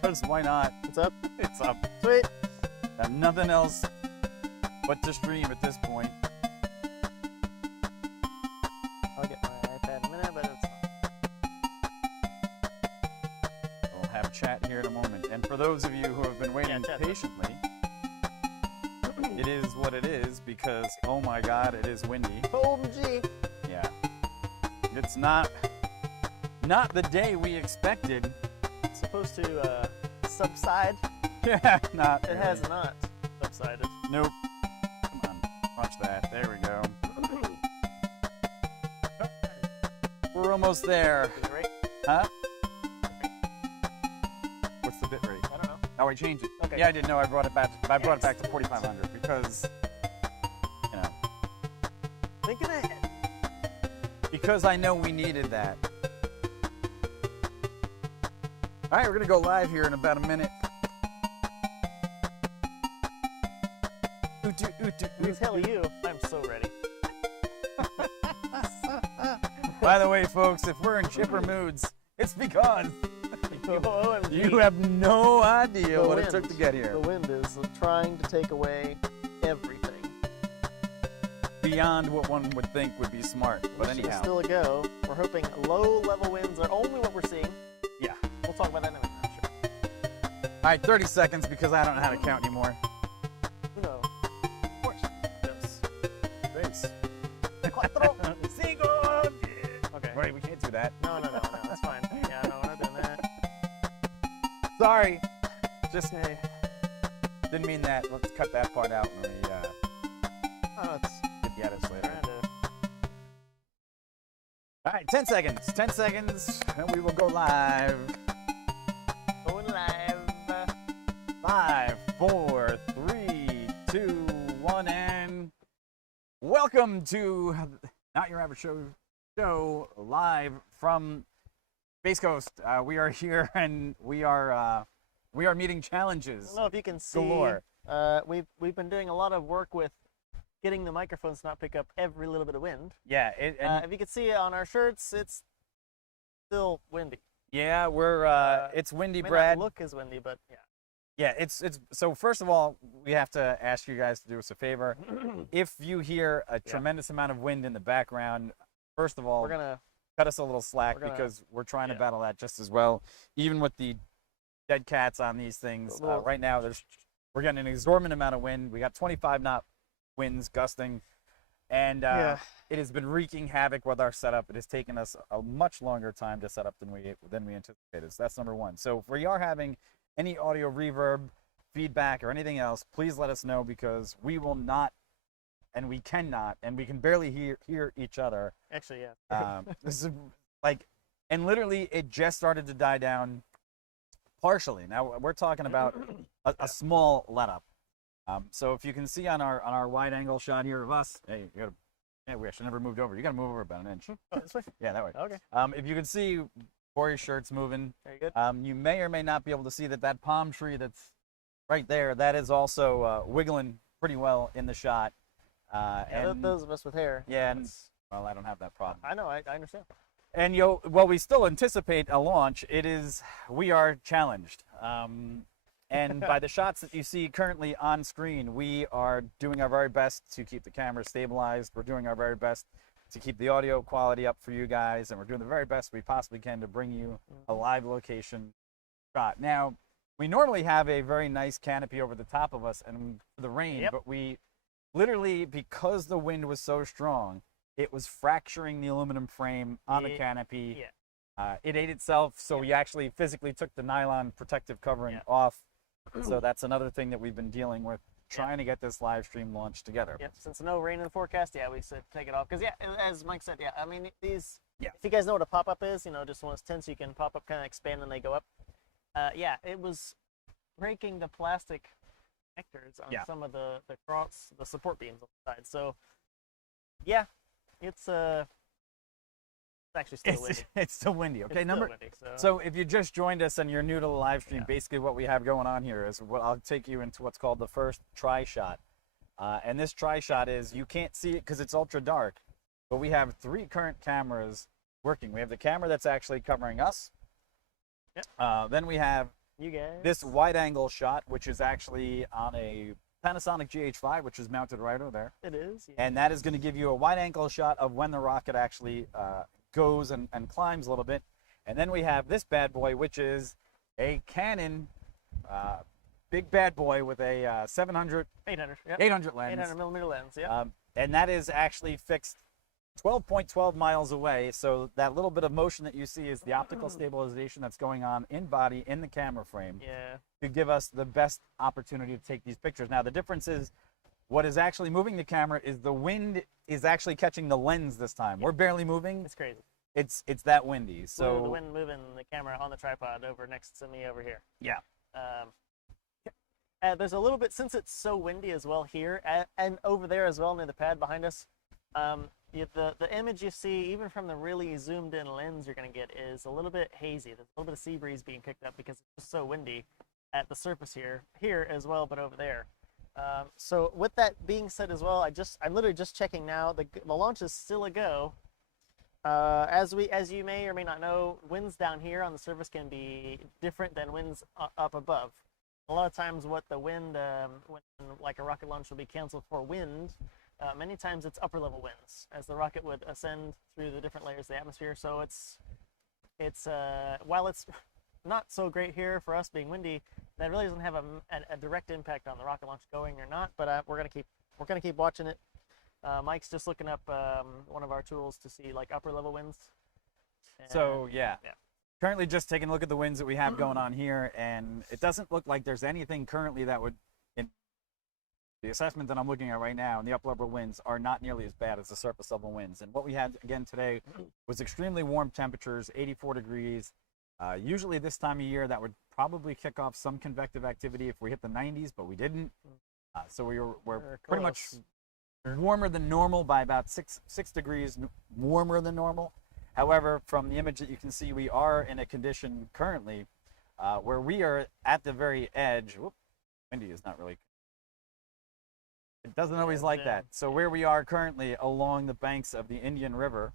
Because why not? It's up. It's up. Sweet. Have nothing else but to stream at this point. I'll get my iPad in a minute, but it's We'll have chat here in a moment. And for those of you who have been waiting patiently, it is what it is because, oh my God, it is windy. OMG. Yeah. It's not the day we expected. It's supposed to subside. Yeah, not. It really. has not subsided. Nope. Come on, watch that. There we go. We're almost there. Is it right? Huh? What's the bit rate? I don't know. Oh, I changed it. Okay. Yeah, I did know. I brought it back. I brought it back to 4,500 because, you know, Thinking ahead. because I know we needed that. All right, we're gonna go live here in about a minute. Please tell you, I'm so ready. By the way, folks, if we're in chipper moods, it's because OMG. you have no idea The what wind. it took to get here. The wind is trying to take away everything. Beyond what one would think would be smart. But Which is anyhow. still a go. We're hoping low-level winds are only what we're seeing. Yeah. We'll talk about that in a minute, I'm sure. All right, 30 seconds because I don't know how to count anymore. Who knows? Of course. Yes. Base. Cuatro, cinco. Okay. Wait, we can't do that. No, that's fine. Yeah, no, we're not doing that. Sorry. Just didn't mean that. Let's cut that part out when we Oh, it's get the edits later. trying to... All right, 10 seconds. 10 seconds, and we will go live. Going live. 5, 4, 3, 2, 1, and welcome to Not Your Average Show live from Space Coast. We are here, and we are meeting I challenges don't know if you can see. galore. We've been doing a lot of work with getting the microphones to not pick up every little bit of wind. Yeah, If you can see on our shirts, it's still windy. yeah, it's windy, It may Brad. not look as windy, but yeah. Yeah, it's so first of all, we have to ask you guys to do us a favor. If you hear a tremendous amount of wind in the background, first of all, We're gonna cut us a little slack we're gonna- because we're trying to yeah. battle that just as well. Even with the dead cats on these things, Well- right now we're getting an exorbitant amount of wind. We got 25 knot winds gusting, and it has been wreaking havoc with our setup. It has taken us a much longer time to set up than we anticipated. So that's number one. So if we are having any audio reverb, feedback, or anything else, please let us know because we will not, and we cannot, and we can barely hear each other. actually, yeah. This is and literally it just started to die down partially. Now we're talking about a small let up. So if you can see on our wide angle shot here of us, hey, we actually never moved over. You got to move over about an inch. Oh, this way? Yeah, that way. Okay. If you can see Corey's shirt's moving, Very good. you may or may not be able to see that palm tree that's right there. That is also wiggling pretty well in the shot. And those of us with hair. yeah, and well, I don't have that problem. I know. I understand. And we still anticipate a launch. We are challenged. And by the shots that you see currently on screen, we are doing our very best to keep the camera stabilized. We're doing our very best to keep the audio quality up for you guys, and we're doing the very best we possibly can to bring you a live location shot. Now, we normally have a very nice canopy over the top of us and the rain, Yep. but we literally, because the wind was so strong, it was fracturing the aluminum frame on the canopy. Yeah. It ate itself, so we actually physically took the nylon protective covering off. So that's another thing that we've been dealing with, trying to get this live stream launched together. Yep. Since no rain in the forecast, we said take it off. Because as Mike said, I mean these. Yeah. If you guys know what a pop-up is, just one of those tins you can pop up, kind of expand, and they go up. It was breaking the plastic connectors on some of the support beams on the side. So, yeah, it's actually still windy. It's still windy. Okay, It's still windy, so if you just joined us and you're new to the live stream, basically what we have going on here is I'll take you into what's called the first try shot. And this try shot is, you can't see it because it's ultra dark, but we have 3 current cameras working. We have the camera that's actually covering us. Yep. Then we have You guys. this wide angle shot, which is actually on a Panasonic GH5, which is mounted right over there. It is. Yeah. And that is going to give you a wide angle shot of when the rocket actually goes and climbs a little bit. And then we have this bad boy, which is a Canon big bad boy with a 700, 800. Yep. 800 lens. 800 millimeter lens. Yeah. And that is actually fixed 12.12 miles away. So that little bit of motion that you see is the optical stabilization that's going on in body in the camera frame Yeah. to give us the best opportunity to take these pictures. Now, the difference is what is actually moving the camera is the wind is actually catching the lens this time. We're barely moving. It's crazy. It's that windy. So the wind moving the camera on the tripod over next to me over here. yeah. There's a little bit, since it's so windy as well here, and over there as well near the pad behind us, the image you see, even from the really zoomed in lens you're going to get, is a little bit hazy. There's a little bit of sea breeze being picked up because it's just so windy at the surface here as well, but over there. So with that being said as well, I'm literally just checking now. The launch is still a go. As you may or may not know, winds down here on the surface can be different than winds up above. A lot of times what the wind, when like a rocket launch will be canceled for wind, many times it's upper level winds as the rocket would ascend through the different layers of the atmosphere. So while it's not so great here for us being windy, that really doesn't have a direct impact on the rocket launch going or not, but we're gonna keep watching it. Mike's just looking up one of our tools to see like upper level winds. So yeah. Currently just taking a look at the winds that we have going on here, and it doesn't look like there's anything currently that would, in the assessment that I'm looking at right now, and the upper level winds are not nearly as bad as the surface level winds. And what we had again today was extremely warm temperatures, 84 degrees. Usually this time of year that would probably kick off some convective activity if we hit the 90s, but we didn't. So we're pretty much warmer than normal by about six degrees warmer than normal. However, from the image that you can see, we are in a condition currently where we are at the very edge. Whoop, windy is not really. It doesn't always like that. So where we are currently along the banks of the Indian River,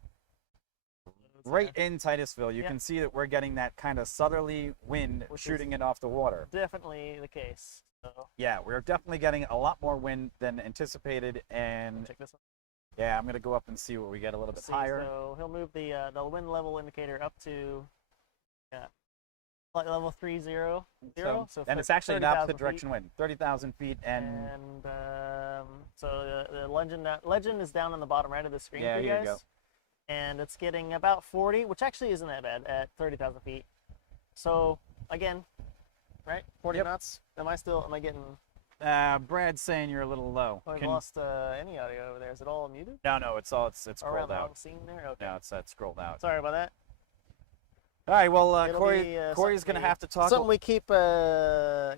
right in Titusville, you can see that we're getting that kind of southerly wind shooting it off the water. Definitely the case. So. Yeah, we're definitely getting a lot more wind than anticipated, and check this one. Yeah, I'm gonna go up and see what we get a little bit higher. So he'll move the wind level indicator up to flight level 300. And it's actually an opposite direction wind, 30,000 feet, and so the legend is down on the bottom right of the screen yeah, for you here guys. you go. And it's getting about 40, which actually isn't that bad at 30,000 feet. So again, right, 40 knots. Am I getting? Brad's saying you're a little low. I've lost any audio over there. Is it all muted? No, it's scrolled out. Scene there? Okay. No, it's scrolled out. Sorry about that. All right, well, Corey's going to have to talk. Something we keep, talk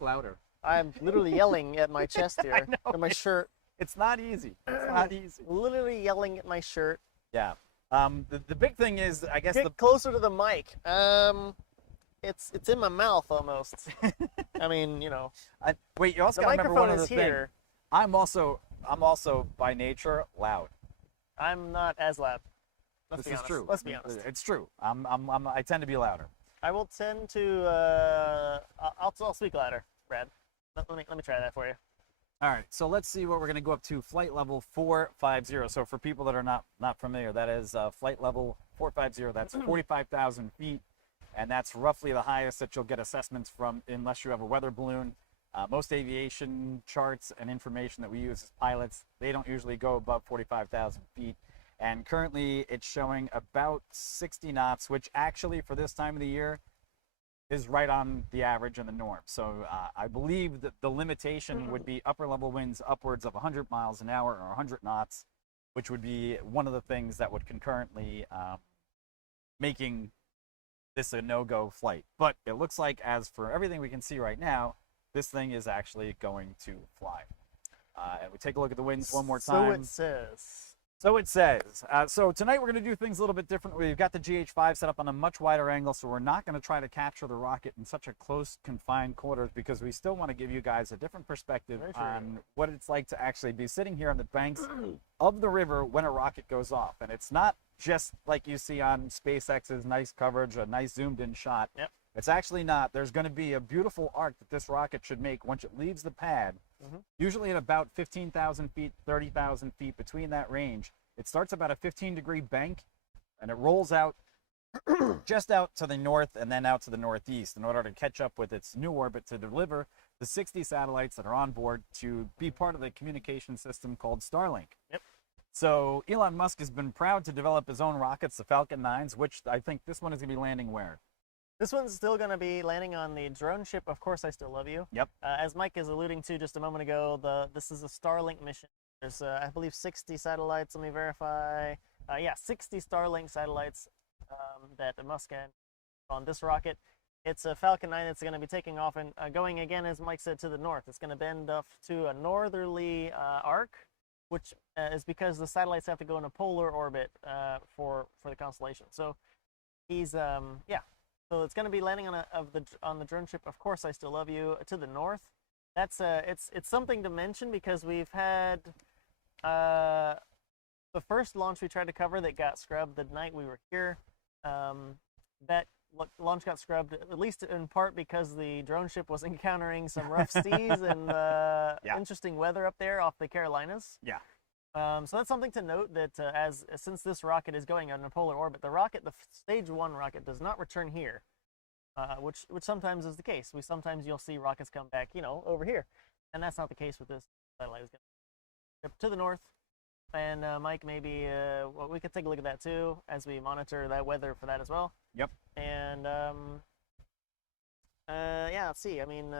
louder. I'm literally yelling at my chest here, at my shirt. It's not easy. It's not easy. Literally yelling at my shirt. Yeah. The big thing is, I guess, Get closer to the mic. It's in my mouth almost. I mean, you know. Wait, you also got to remember one other thing. I'm also by nature loud. I'm not as loud. This is true. Let's be honest. It's true. I tend to be louder. I will tend to. I'll speak louder, Brad. Let me try that for you. All right. So let's see what we're going to go up to. Flight level 450. So for people that are not familiar, that is flight level 450. That's 45,000 feet. And that's roughly the highest that you'll get assessments from unless you have a weather balloon. Most aviation charts and information that we use as pilots, they don't usually go above 45,000 feet. And currently it's showing about 60 knots, which actually for this time of the year is right on the average and the norm. So I believe that the limitation would be upper level winds upwards of 100 miles an hour or 100 knots, which would be one of the things that would concurrently making this a no-go flight. But it looks like, as for everything we can see right now, this thing is actually going to fly. And we take a look at the winds one more time. So it says. So tonight we're going to do things a little bit different. We've got the GH5 set up on a much wider angle, so we're not going to try to capture the rocket in such a close, confined quarters, because we still want to give you guys a different perspective on what it's like to actually be sitting here on the banks of the river when a rocket goes off. And it's not just like you see on SpaceX's nice coverage, a nice zoomed in shot. Yep. It's actually not. There's going to be a beautiful arc that this rocket should make once it leaves the pad, usually at about 15,000 feet, 30,000 feet, between that range. It starts about a 15-degree bank, and it rolls out just out to the north and then out to the northeast in order to catch up with its new orbit to deliver the 60 satellites that are on board to be part of the communication system called Starlink. Yep. So Elon Musk has been proud to develop his own rockets, the Falcon 9s, which I think this one is going to be landing where? This one's still going to be landing on the drone ship, Of Course I Still Love You. Yep. As Mike is alluding to just a moment ago, this is a Starlink mission. There's, I believe, 60 satellites. Let me verify. Yeah, 60 Starlink satellites that Musk had on this rocket. It's a Falcon 9 that's going to be taking off and going again, as Mike said, to the north. It's going to bend off to a northerly arc, which is because the satellites have to go in a polar orbit for the constellation. So he's yeah. So it's going to be landing on the drone ship Of Course I Still Love You to the north. That's it's something to mention because we've had the first launch we tried to cover that got scrubbed the night we were here. That launch got scrubbed, at least in part because the drone ship was encountering some rough seas and interesting weather up there off the Carolinas. Yeah. So that's something to note that since this rocket is going on a polar orbit, the stage 1 rocket does not return here, which sometimes is the case. Sometimes you'll see rockets come back, over here, and that's not the case with this satellite. It's going to the north. And Mike, maybe we could take a look at that too as we monitor that weather for that as well. Yep. And yeah, let's see. I mean,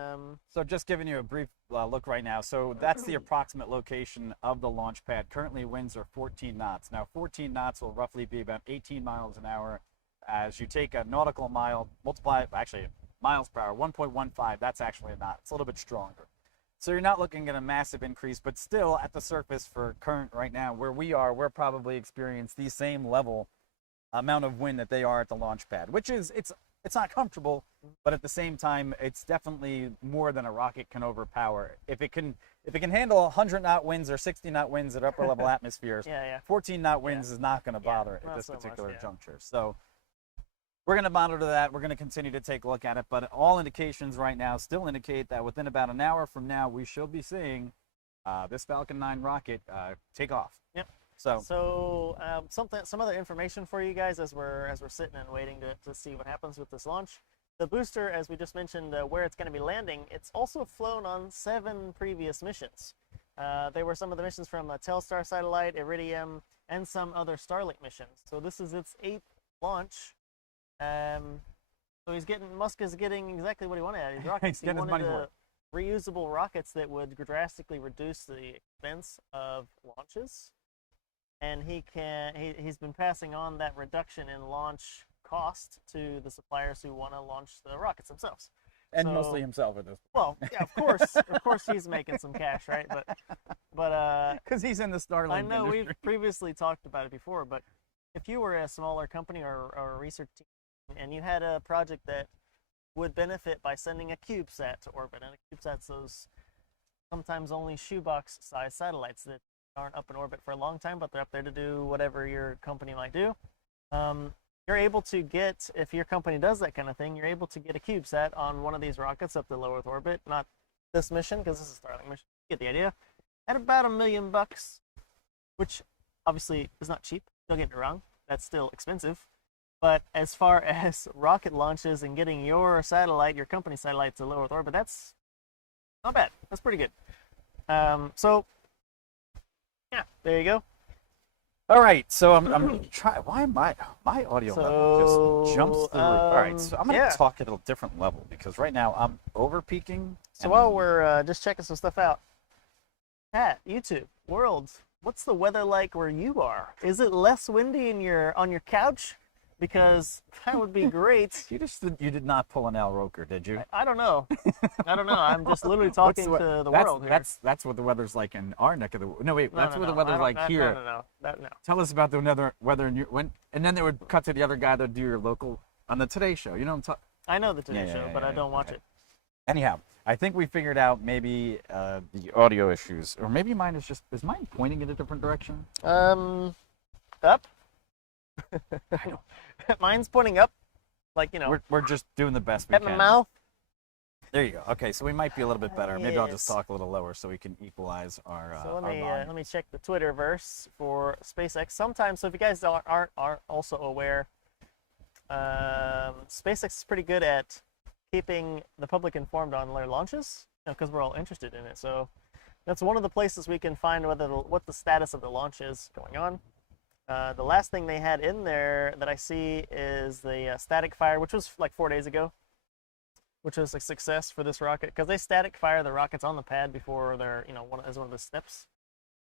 so just giving you a brief look right now. So that's the approximate location of the launch pad. Currently, winds are 14 knots. Now, 14 knots will roughly be about 18 miles an hour. As you take a nautical mile, multiply, actually miles per hour, 1.15. That's actually a knot. It's a little bit stronger. So you're not looking at a massive increase, but still at the surface for current right now, where we are, we're probably experiencing the same level amount of wind that they are at the launch pad, which is, it's not comfortable, but at the same time, it's definitely more than a rocket can overpower. If it can handle 100 knot winds or 60 knot winds at upper level atmospheres, 14 knot winds is not going to bother it at this particular juncture. So we're going to monitor that. We're going to continue to take a look at it, but all indications right now still indicate that within about an hour from now, we should be seeing this Falcon 9 rocket take off. Yep. So some other information for you guys as we're sitting and waiting to see what happens with this launch. The booster, as we just mentioned, where it's going to be landing, it's also flown on 7 previous missions. They were some of the missions from Telstar satellite, Iridium, and some other Starlink missions. So this is its 8th launch. So Musk is getting exactly what he wanted out of these rockets. He's getting his money for it. Reusable rockets that would drastically reduce the expense of launches, and he's been passing on that reduction in launch cost to the suppliers who want to launch the rockets themselves. And mostly himself at this point. Well, yeah, of course he's making some cash, right? But because he's in the Starlink I know industry. we've previously talked about it before, but if you were a smaller company or a research team and you had a project that would benefit by sending a CubeSat to orbit, and a CubeSat's those sometimes only shoebox-sized satellites that aren't up in orbit for a long time, but they're up there to do whatever your company might do. You're able to get, if your company does that kind of thing, you're able to get a CubeSat on one of these rockets up to low Earth orbit. Not this mission, because this is a Starlink mission. You get the idea. At about $1 million, which obviously is not cheap. Don't get me wrong. That's still expensive. But as far as rocket launches and getting your company satellite to low Earth orbit, that's not bad. That's pretty good. So, yeah, there you go. All right, so I'm trying. Why am my audio level just jumps through? All right, so I'm going to talk at a different level because right now I'm over peaking. So while we're just checking some stuff out, chat, YouTube, world, what's the weather like where you are? Is it less windy on your couch? Because that would be great. You did not pull an Al Roker, did you? I don't know. I'm just literally talking to the world here. That's what the weather's like in our neck of the. No, wait. That's what the weather's like here. No. Tell us about the weather in and then they would cut to the other guy that do your local on the Today Show. You know what I'm talking. I know the Today Show, but I don't watch it. Anyhow, I think we figured out maybe the audio issues, or maybe mine is mine pointing in a different direction? Up. Mine's pointing up. Like, we're just doing the best we at can. my mouth. There you go. Okay, so we might be a little bit better. Maybe I'll just Yes. talk a little lower so we can equalize our So our volume. let me check the Twitterverse for SpaceX. Sometimes, so if you guys aren't also aware, SpaceX is pretty good at keeping the public informed on their launches, because we're all interested in it. So that's one of the places we can find what the status of the launch is going on. The last thing they had in there that I see is the static fire, which was like 4 days ago, which was a success for this rocket, because they static fire the rockets on the pad before they're, one of the steps,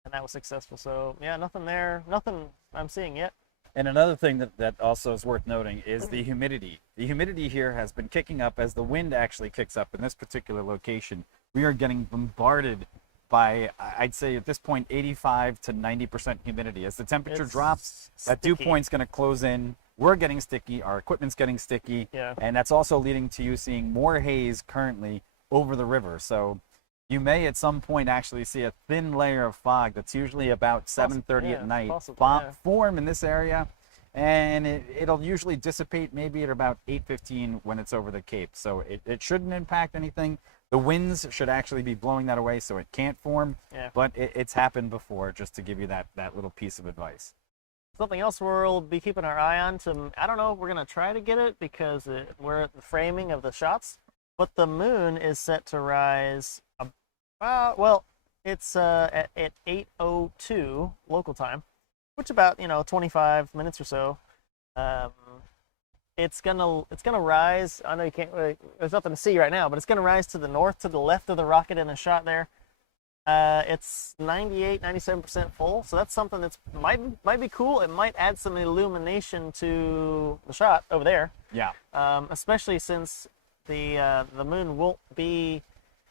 and that was successful. So yeah, nothing there, nothing I'm seeing yet. And another thing that also is worth noting is the humidity. The humidity here has been kicking up as the wind actually kicks up in this particular location. We are getting bombarded by, I'd say at this point, 85 to 90% humidity. As the temperature drops, that dew point's going to close in. We're getting sticky, our equipment's getting sticky, and that's also leading to you seeing more haze currently over the river. So you may at some point actually see a thin layer of fog that's usually about 7:30 at night form in this area, and it'll usually dissipate maybe at about 8:15 when it's over the Cape. So it shouldn't impact anything. The winds should actually be blowing that away so it can't form, but it's happened before, just to give you that little piece of advice. Something else we'll be keeping our eye on, I don't know, we're going to try to get it because we're at the framing of the shots, but the moon is set to rise, well, it's at 8:02 local time, which about, 25 minutes or so. It's gonna rise. I know you can't really, there's nothing to see right now, but it's gonna rise to the north, to the left of the rocket in a shot there. It's 97% full, so that's something that's might be cool. It might add some illumination to the shot over there. Yeah. Especially since the moon won't be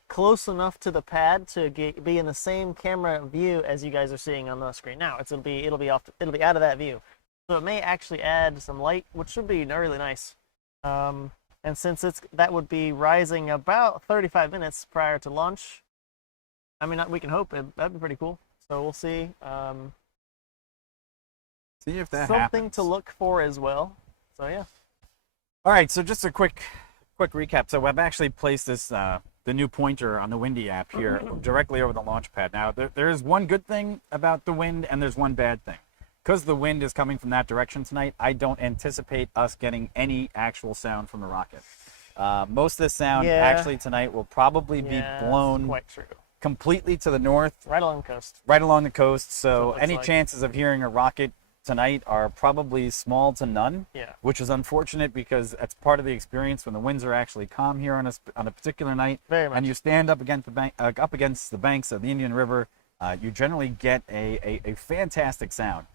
close enough to the pad to be in the same camera view as you guys are seeing on the screen now. It'll be out of that view, so it may actually add some light, which should be really nice. And since that would be rising about 35 minutes prior to launch, I mean, we can hope that'd be pretty cool. So we'll see. See if that something happens. To look for as well. So yeah. All right. So just a quick recap. So I've actually placed this the new pointer on the Windy app here directly over the launch pad. Now there is one good thing about the wind, and there's one bad thing. Because the wind is coming from that direction tonight, I don't anticipate us getting any actual sound from the rocket. Most of the sound actually tonight will probably be blown. Quite true. Completely to the north, right along the coast. Right along the coast. So any chances of hearing a rocket tonight are probably small to none. Yeah. Which is unfortunate, because that's part of the experience when the winds are actually calm here on a particular night. Very much. And you stand up against the banks of the Indian River, you generally get a fantastic sound.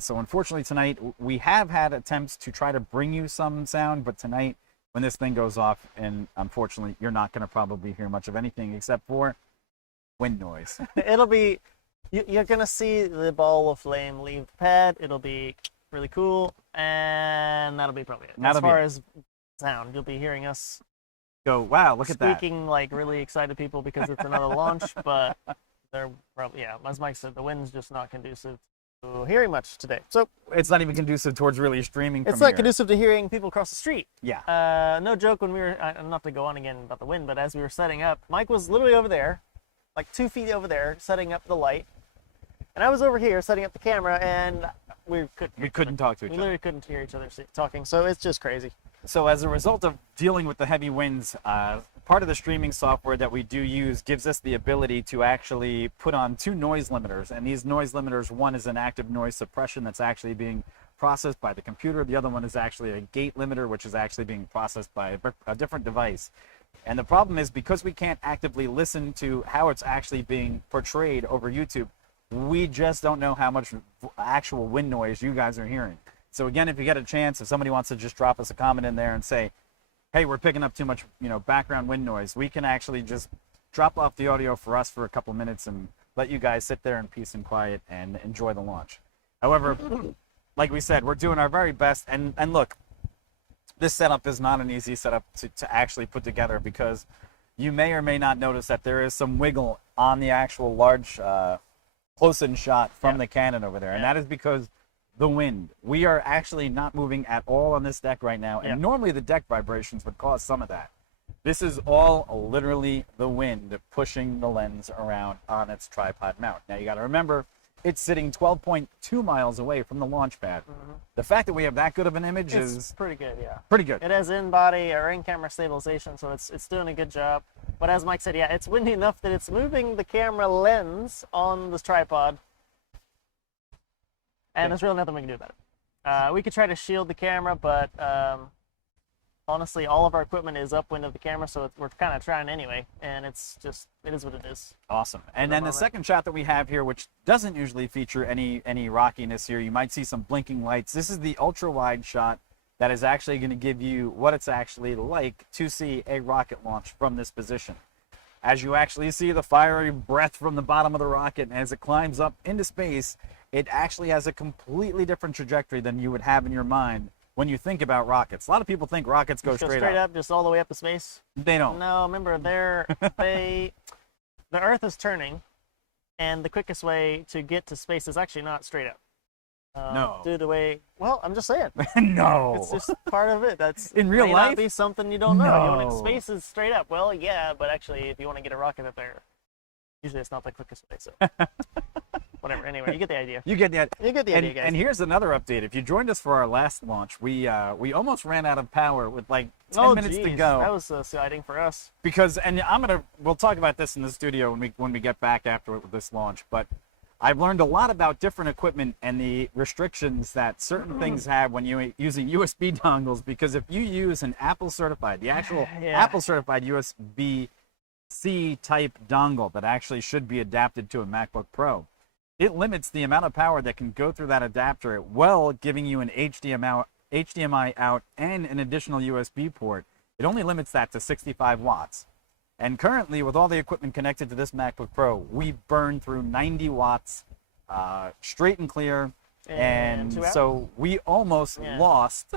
So unfortunately tonight we have had attempts to try to bring you some sound, but tonight when this thing goes off, and unfortunately you're not going to probably hear much of anything except for wind noise. It'll be, you're gonna see the ball of flame leave the pad. It'll be really cool, and that'll be probably it. As far as sound, you'll be hearing us go, wow, look at that. Squeaking like really excited people because it's another launch, but they're probably, as Mike said, the wind's just not conducive to hearing much today. So it's not even conducive towards really streaming from It's not here. conducive to hearing people across the street. Yeah. No joke, when we were, not to go on again about the wind, but as we were setting up, Mike was literally over there, like 2 feet over there, setting up the light. And I was over here setting up the camera, and we couldn't talk to each other. We literally couldn't hear each other talking, so it's just crazy. So as a result of dealing with the heavy winds, part of the streaming software that we do use gives us the ability to actually put on 2 noise limiters. And these noise limiters, one is an active noise suppression that's actually being processed by the computer. The other one is actually a gate limiter, which is actually being processed by a different device. And the problem is, because we can't actively listen to how it's actually being portrayed over YouTube, we just don't know how much actual wind noise you guys are hearing. So again, if you get a chance, if somebody wants to just drop us a comment in there and say, hey, we're picking up too much, background wind noise, we can actually just drop off the audio for us for a couple minutes and let you guys sit there in peace and quiet and enjoy the launch. However, like we said, we're doing our very best. And look, this setup is not an easy setup to actually put together, because you may or may not notice that there is some wiggle on the actual large close-in shot from the cannon over there. And that is because the wind. We are actually not moving at all on this deck right now, and Yeah. normally the deck vibrations would cause some of that. This is all literally the wind pushing the lens around on its tripod mount. Now you got to remember, it's sitting 12.2 miles away from the launch pad. The fact that we have that good of an image It's is pretty good, yeah. pretty good. It has in-body or in-camera stabilization, so it's doing a good job. But as Mike said, yeah, it's windy enough that it's moving the camera lens on this tripod, and there's really nothing we can do about it. We could try to shield the camera, but honestly, all of our equipment is upwind of the camera, so we're kind of trying anyway, and it is what it is. Awesome. And then the second shot that we have here, which doesn't usually feature any rockiness here, you might see some blinking lights. This is the ultra wide shot that is actually going to give you what it's actually like to see a rocket launch from this position. As you actually see the fiery breath from the bottom of the rocket, and as it climbs up into space, it actually has a completely different trajectory than you would have in your mind when you think about rockets. A lot of people think rockets go straight up. Just all the way up to space. They don't. No, remember, the Earth is turning, and the quickest way to get to space is actually not straight up. No. Due to the way, well, I'm just saying. No. It's just part of it. That's in real may life. Not be something you don't know. No. You want it, space is straight up. Well, yeah, but actually, if you want to get a rocket up there, usually it's not the quickest way. So. Whatever. Anyway, you get the idea. You get the idea. You get the idea, guys. And here's another update. If you joined us for our last launch, we almost ran out of power with like 10 minutes to go. That was exciting for us. Because, and we'll talk about this in the studio when we get back after this launch. But I've learned a lot about different equipment and the restrictions that certain things have when you're using USB dongles. Because if you use an Apple certified, the actual Apple certified USB-C type dongle that actually should be adapted to a MacBook Pro, it limits the amount of power that can go through that adapter while giving you an HDMI out and an additional USB port. It only limits that to 65 watts. And currently, with all the equipment connected to this MacBook Pro, we burn through 90 watts straight and clear. And so we almost lost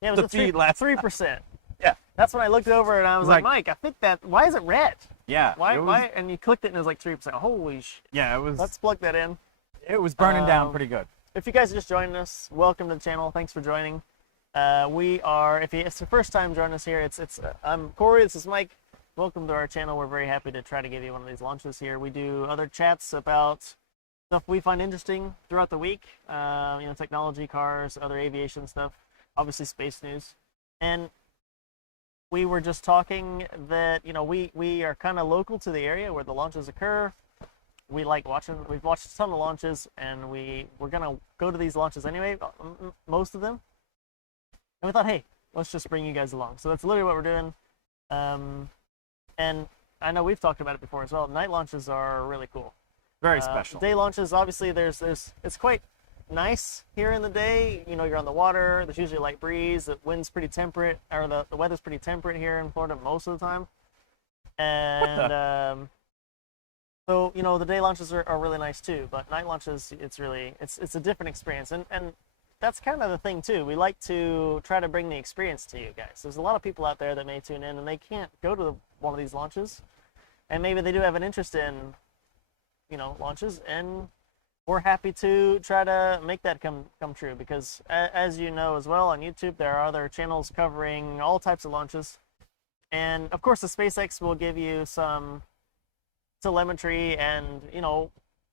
it was the feed last 3%. Yeah. That's when I looked over and I was like, Mike, I think why is it red? Yeah. Why? And you clicked it and it was like 3%. Holy shit. Yeah, it was. Let's plug that in. It was burning down pretty good. If you guys are just joining us, welcome to the channel. Thanks for joining. If it's the first time joining us here, I'm Corey. This is Mike. Welcome to our channel. We're very happy to try to give you one of these launches here. We do other chats about stuff we find interesting throughout the week. Technology, cars, other aviation stuff. Obviously, space news. And we were just talking that we are kind of local to the area where the launches occur. We like watching. We've watched a ton of launches, and we're gonna go to these launches anyway, most of them. And we thought, hey, let's just bring you guys along. So that's literally what we're doing. And I know we've talked about it before as well. Night launches are really cool. Very special. Day launches, obviously, it's quite nice here in the day. You're on the water. There's usually a light breeze. The wind's pretty temperate, or the weather's pretty temperate here in Florida most of the time. And so the day launches are really nice too. But night launches, it's a different experience. And that's kind of the thing too. We like to try to bring the experience to you guys. There's a lot of people out there that may tune in and they can't go to one of these launches, and maybe they do have an interest in, launches, and we're happy to try to make that come true. Because as you know as well, on YouTube there are other channels covering all types of launches, and of course the SpaceX will give you some telemetry, and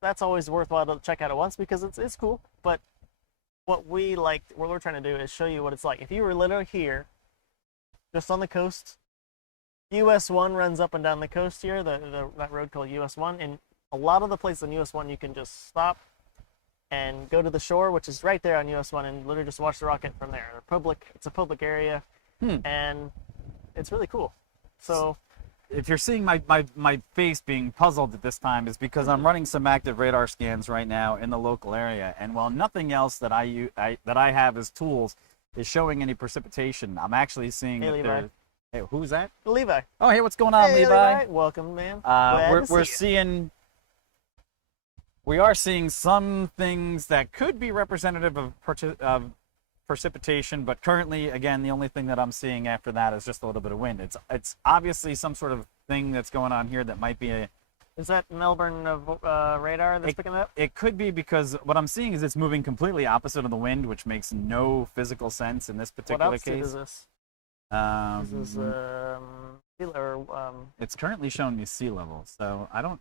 that's always worthwhile to check out at once because it's cool. But what we're trying to do is show you what it's like. If you were literally here, just on the coast, US 1 runs up and down the coast here, that road called US 1, and a lot of the places on US 1 you can just stop and go to the shore, which is right there on US 1, and literally just watch the rocket from there. It's a public area, and it's really cool. So if you're seeing my face being puzzled at this time, is because I'm running some active radar scans right now in the local area, and while nothing else that I have as tools is showing any precipitation, I'm actually seeing that Levi. there's. Hey, who's that? Levi. Oh, hey, what's going on, Hey, Levi? Welcome, man. We are seeing some things that could be representative of precipitation, but currently, again, the only thing that I'm seeing after that is just a little bit of wind. It's obviously some sort of thing that's going on here that might be Is that Melbourne radar that's picking it up? It could be, because what I'm seeing is it's moving completely opposite of the wind, which makes no physical sense in this particular What altitude case. is this? This is it's currently showing me sea level, so I don't.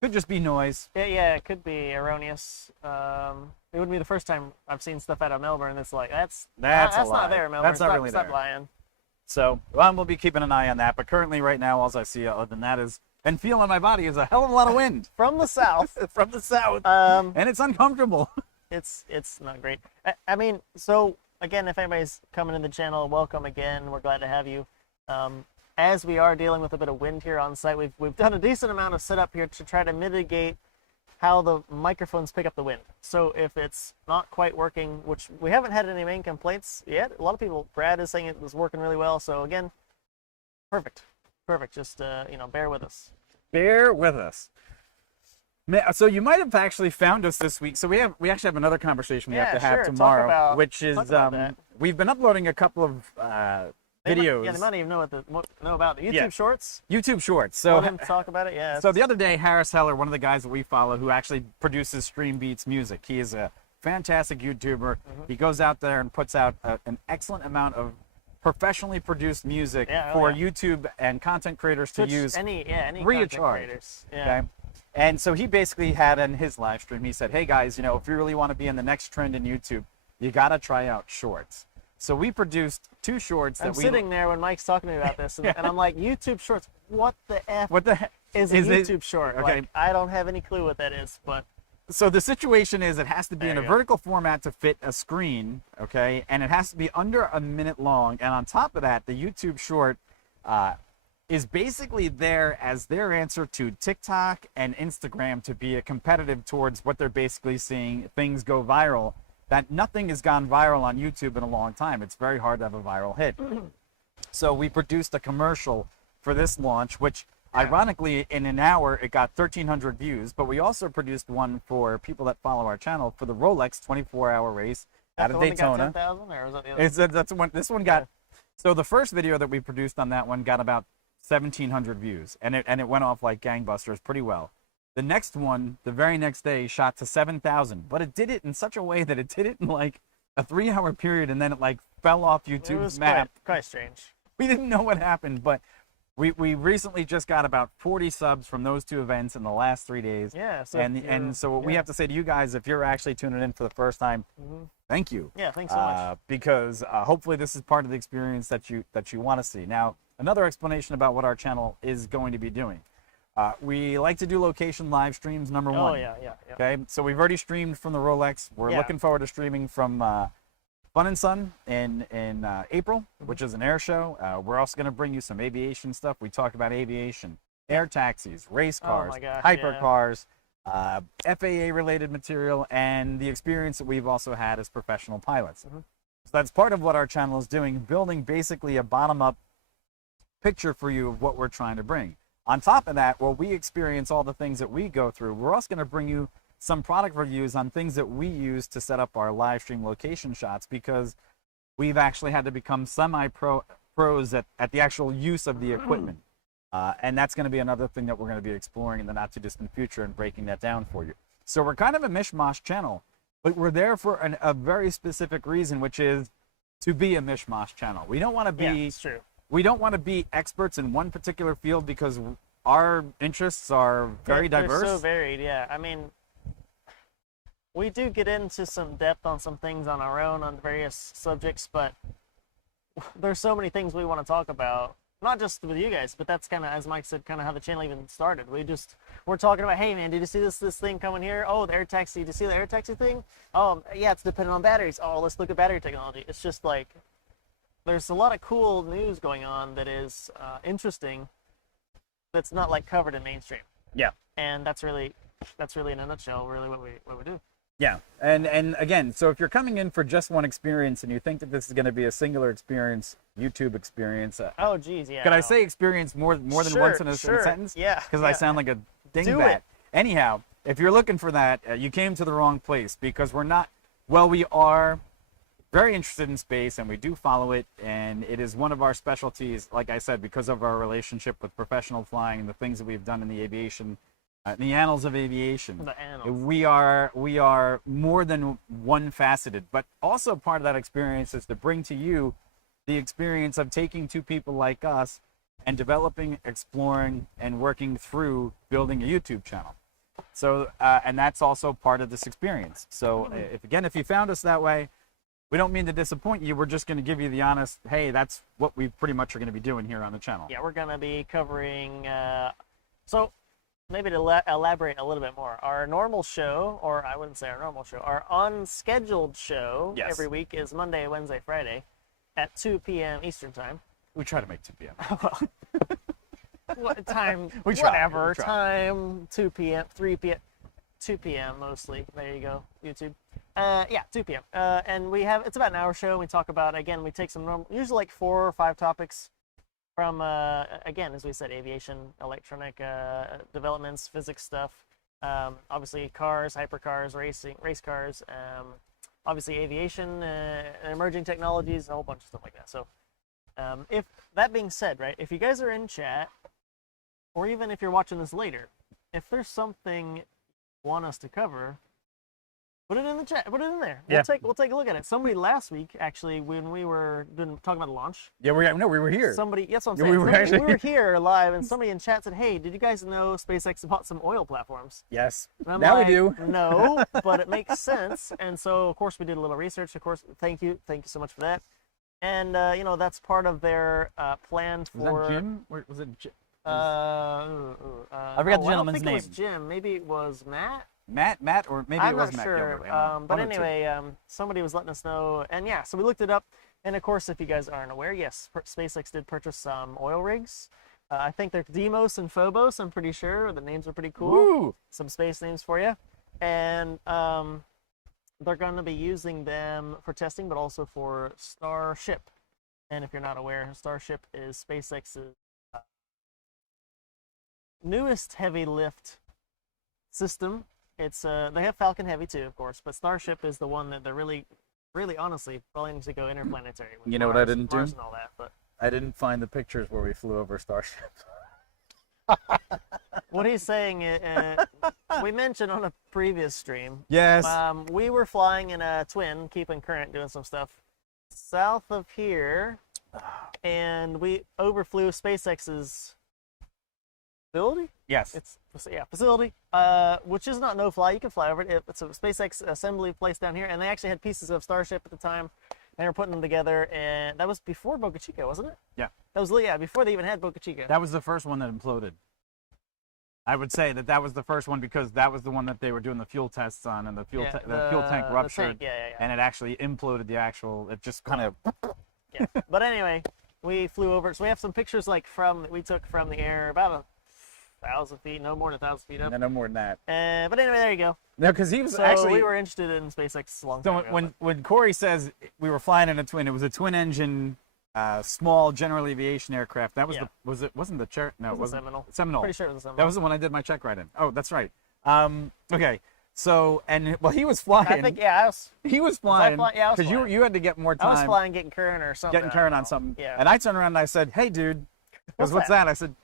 Could just be noise. Yeah, it could be erroneous. It wouldn't be the first time I've seen stuff out of Melbourne that's like that's not there, Melbourne. That's not really there. Stop lying. So, well, we'll be keeping an eye on that. But currently, right now, all I see other than that is, and feel in my body, is a hell of a lot of wind From the south. from the south, and it's uncomfortable. It's not great. I mean, so again, if anybody's coming to the channel, welcome again. We're glad to have you. As we are dealing with a bit of wind here on site, we've done a decent amount of setup here to try to mitigate how the microphones pick up the wind. So if it's not quite working, which we haven't had any main complaints yet, a lot of people, Brad is saying it was working really well. So again, perfect. Just bear with us. Bear with us. So you might have actually found us this week. So we actually have another conversation we have to have tomorrow, which is we've been uploading a couple of videos. They might even know about the YouTube Shorts. YouTube Shorts. So let him talk about it. Yeah. So the other day, Harris Heller, one of the guys that we follow, who actually produces Stream Beats music, he is a fantastic YouTuber. He goes out there and puts out an excellent amount of professionally produced music for YouTube and content creators to use any free of charge. Okay. And so he basically had in his live stream, he said, hey guys, if you really want to be in the next trend in YouTube, you got to try out Shorts. So we produced 2 shorts. I'm sitting there when Mike's talking to me about this, and I'm like, YouTube Shorts, what the F is a YouTube short? Okay. Like, I don't have any clue what that is, but... So the situation is, it has to be in a vertical format to fit a screen, okay? And it has to be under a minute long. And on top of that, the YouTube Short is basically there as their answer to TikTok and Instagram to be a competitive towards what they're basically seeing things go viral. That nothing has gone viral on YouTube in a long time. It's very hard to have a viral hit. So we produced a commercial for this launch, which ironically, in an hour, it got 1,300 views. But we also produced one for people that follow our channel for the Rolex 24-hour race out of Daytona. Got 10,000, or was that the other? That's one. This one got. So the first video that we produced on that one got about 1,700 views, and it went off like gangbusters pretty well. The next one, the very next day, shot to 7,000, but it did it in such a way that it did it in like a 3-hour period, and then it like fell off YouTube's map. Quite strange. We didn't know what happened, but we recently just got about 40 subs from those 2 events in the last 3 days. Yeah. So and so what we have to say to you guys, if you're actually tuning in for the first time, thank you. Yeah, thanks so much. Because hopefully this is part of the experience that you want to see. Now, another explanation about what our channel is going to be doing. We like to do location live streams, number one. Oh, yeah. Okay, so we've already streamed from the Rolex. We're looking forward to streaming from Fun and Sun in April, which is an air show. We're also going to bring you some aviation stuff. We talk about aviation, air taxis, race cars, hypercars, FAA-related material, and the experience that we've also had as professional pilots. So that's part of what our channel is doing, building basically a bottom-up picture for you of what we're trying to bring. On top of that, while we experience all the things that we go through, we're also going to bring you some product reviews on things that we use to set up our live stream location shots, because we've actually had to become semi-pros at the actual use of the equipment. And that's going to be another thing that we're going to be exploring in the not too distant future and breaking that down for you. So we're kind of a mishmash channel, but we're there for a very specific reason, which is to be a mishmash channel. We don't want to be... Yeah, it's true. We don't want to be experts in one particular field, because our interests are very diverse. They're so varied, yeah. I mean, we do get into some depth on some things on our own on various subjects, but there's so many things we want to talk about. Not just with you guys, but that's kind of, as Mike said, kind of how the channel even started. We're talking about, hey man, did you see this thing coming here? Oh, the air taxi. Did you see the air taxi thing? Oh, yeah, it's dependent on batteries. Oh, let's look at battery technology. It's just like, there's a lot of cool news going on that is interesting, that's not like covered in mainstream. Yeah. And that's really in a nutshell really what we do. Yeah. And again, so if you're coming in for just one experience and you think that this is going to be a singular experience, YouTube experience. Oh geez, yeah. Could I say experience more than once in a sentence? Yeah. Because I sound like a dingbat. Anyhow, if you're looking for that, you came to the wrong place, because we're not, well, we are very interested in space, and we do follow it, and it is one of our specialties, like I said, because of our relationship with professional flying and the things that we've done in the aviation, in the annals of aviation. The annals. We are more than one faceted, but also part of that experience is to bring to you the experience of taking two people like us and developing, exploring, and working through building a YouTube channel. So, and that's also part of this experience. So, if you found us that way, we don't mean to disappoint you. We're just going to give you the honest, hey, that's what we pretty much are going to be doing here on the channel. Yeah, we're going to be covering, so maybe to elaborate a little bit more, our normal show, or I wouldn't say our normal show, our unscheduled show every week is Monday, Wednesday, Friday at 2 p.m. Eastern Time. We try to make 2 p.m. What time? We try. Whatever. Time, 2 p.m., 3 p.m., 2 p.m. mostly. There you go, YouTube. Yeah, 2 p.m. And it's about an hour show. We talk about, again, we take some normal, usually like 4 or 5 topics from, again, as we said, aviation, electronic developments, physics stuff, obviously cars, hypercars, race cars, obviously aviation, emerging technologies, a whole bunch of stuff like that. So if that being said, right, if you guys are in chat, or even if you're watching this later, if there's something you want us to cover, put it in the chat. Put it in there. We'll take a look at it. Somebody last week, actually, when we were talking about the launch. Yeah, we were here. Somebody, that's what I'm saying. We were here live, and somebody in chat said, "Hey, did you guys know SpaceX bought some oil platforms?" Yes. Now we do. No, but it makes sense. And so, of course, we did a little research. Of course, thank you so much for that. And that's part of their plan for. Was that Jim? Or was it Jim? I forgot the gentleman's I don't think name. it was Jim. Maybe it was Matt. Matt, or maybe I'm it was not Matt. sure. But anyway, somebody was letting us know, and yeah, so we looked it up. And of course, if you guys aren't aware, yes, SpaceX did purchase some oil rigs. I think they're Deimos and Phobos. I'm pretty sure the names are pretty cool. Woo! Some space names for you, and they're going to be using them for testing, but also for Starship. And if you're not aware, Starship is SpaceX's newest heavy lift system. It's they have Falcon Heavy too, of course, but Starship is the one that they're really honestly planning to go interplanetary with. You know what I didn't Mars do? And all that, but I didn't find the pictures where we flew over Starship. what he's saying, we mentioned on a previous stream. Yes. We were flying in a twin, keeping current, doing some stuff south of here, and we overflew SpaceX's facility. Yes. It's facility, which is not no fly. You can fly over it. It's a SpaceX assembly place down here, and they actually had pieces of Starship at the time. They were putting them together, and that was before Boca Chica, wasn't it? Yeah. That was before they even had Boca Chica. That was the first one that imploded. I would say that was the first one because that was the one that they were doing the fuel tests on, and the fuel tank ruptured, and it actually imploded the actual. It just kind of. Yeah. But anyway, we flew over. So we have some pictures we took from the air, about 1,000 feet, no more than 1,000 feet up. No more than that. But anyway, there you go. No, because he was so actually. We were interested in SpaceX a long time ago. When Corey says we were flying in a twin, it was a twin engine, small general aviation aircraft. That was wasn't the chair? No, it wasn't. Seminole. Pretty sure it was a Seminole. That was the one I did my check ride in. Oh, that's right. Okay. So he was flying. I think he was flying because you had to get more time. I was flying, getting current or something. Getting current on something. Yeah. And I turned around and I said, "Hey, dude," because what's that? I said,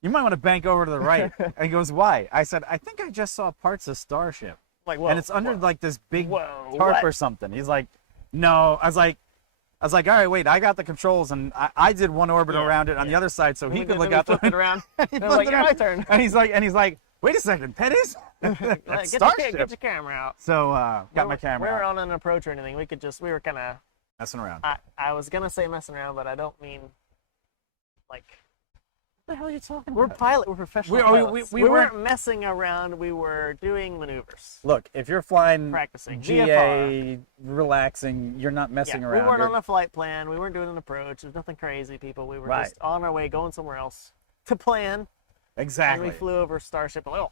"You might want to bank over to the right." And he goes, "Why?" I said, "I think I just saw parts of Starship." Like, whoa, and it's under like this big tarp what? or something. He's like, "No." I was like, all right, wait, I got the controls, and I did one orbit around it on the other side, so he could look out the window. Around. He flipped it around. My turn. And he's like, "Wait a second, Pettis." Get your camera out. So got my camera. We weren't on an approach or anything. We were kind of messing around. I was gonna say messing around, but I don't mean like. What the hell are you talking about? We're professional pilots. We weren't messing around. We were doing maneuvers. Look, if you're flying, practicing, GA, VFR. Relaxing, you're not messing around. We weren't on a flight plan. We weren't doing an approach. There's nothing crazy, people. We were just on our way, going somewhere else to plan. Exactly. And we flew over Starship. Oh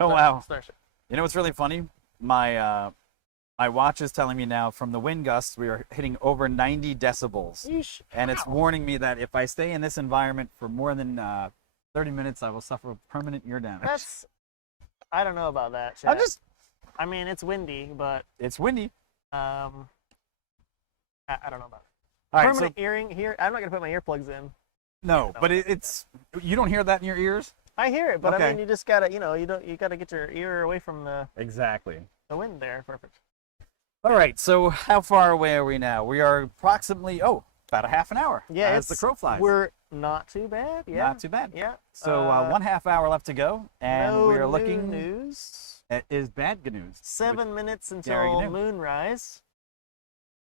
wow. Starship. You know what's really funny? My watch is telling me now from the wind gusts we are hitting over 90 decibels. Yeesh. And it's warning me that if I stay in this environment for more than 30 minutes, I will suffer permanent ear damage. I don't know about that, Chad. I mean, it's windy, but... It's windy. I don't know about it. All right, Permanent earring here. I'm not gonna put my earplugs in. no, but it's you don't hear that in your ears. I hear it, but Okay. I mean, you just gotta, you gotta get your ear away from Exactly. the wind there. Perfect. All right, so how far away are we now? We are approximately about a half an hour. Yeah, as the crow flies. We're not too bad. Yeah. Not too bad. Yeah. So 1/2 hour left to go, and no we are new looking. news. It is bad news. 7 minutes we already until knew. moonrise.